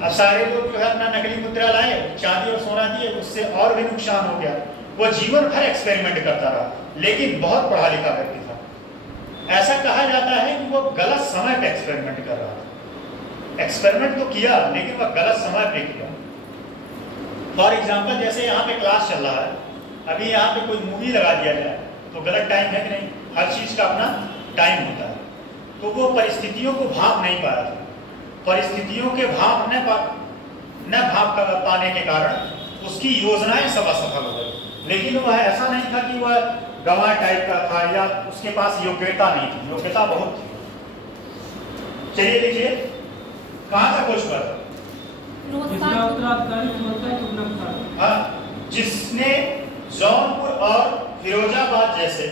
अब सारे लोग जो है अपना नकली मुद्रा लाए, चांदी और सोना दिए, उससे और भी नुकसान हो गया। वो जीवन भर एक्सपेरिमेंट करता रहा, लेकिन बहुत पढ़ा लिखा व्यक्ति था। ऐसा कहा जाता है कि वो गलत समय पे एक्सपेरिमेंट कर रहा था। एक्सपेरिमेंट तो किया लेकिन वह गलत समय पे किया। फॉर एग्जाम्पल, जैसे यहाँ पे क्लास चल रहा है, अभी यहाँ पे कोई मूवी लगा दिया जाए तो गलत टाइम है कि नहीं? हर चीज का अपना टाइम होता है। तो वो परिस्थितियों को भाप नहीं पाया था। परिस्थितियों के भाप न भाप पाने के कारण उसकी योजनाएं सब असफल हो गई। लेकिन वह ऐसा नहीं था कि वह गंवार टाइप का था या उसके पास योग्यता नहीं थी, योग्यता बहुत थी। चलिए देखिए कहां का क्वेश्चन है? हाँ, जिसने जौनपुर और फिरोजाबाद जैसे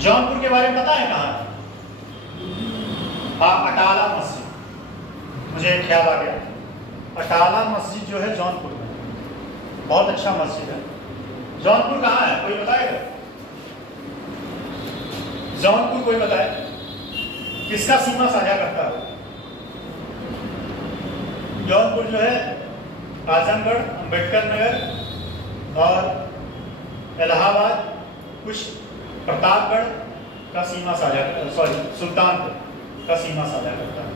जौनपुर के बारे में पता है कहाँ? हाँ, अटाला मस्जिद, मुझे ख्याल आ गया। अटाला मस्जिद जो है जौनपुर में, बहुत अच्छा मस्जिद है। जौनपुर कहाँ है, कोई बताएगा? जौनपुर कोई बताए? किसका सीमा साझा करता है? जौनपुर जो है आजमगढ़, अम्बेडकर नगर और इलाहाबाद, कुछ प्रतापगढ़ का सीमा साझा, सुल्तानपुर का सीमा साझा करता है।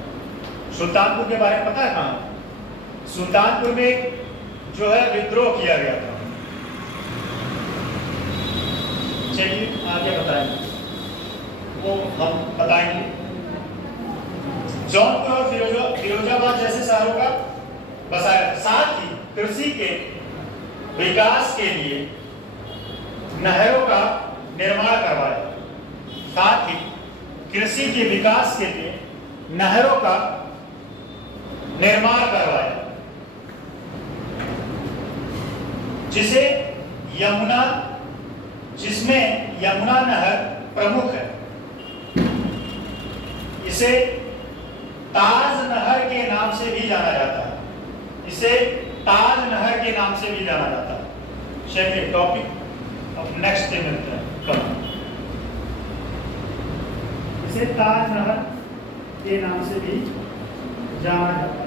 सुल्तानपुर के बारे में पता है कहाँ? सुल्तानपुर में जो है विद्रोह किया गया था। चलिए आगे बताएंगे, वो हम बताएंगे। जौनपुर और फिरोजाबाद जैसे शहरों का बसाया, साथ ही कृषि के विकास के लिए नहरों का निर्माण करवाया। साथ ही कृषि के विकास के लिए नहरों का निर्माण करवाया, जिसमें यमुना नहर प्रमुख है। इसे ताज नहर के नाम से भी जाना जाता है। इसे ताज नहर के नाम से भी जाना जाता है। चलिए टॉपिक अब नेक्स्ट पे मिलते हैं कल। इसे ताज नहर के नाम से भी जाना जाता है।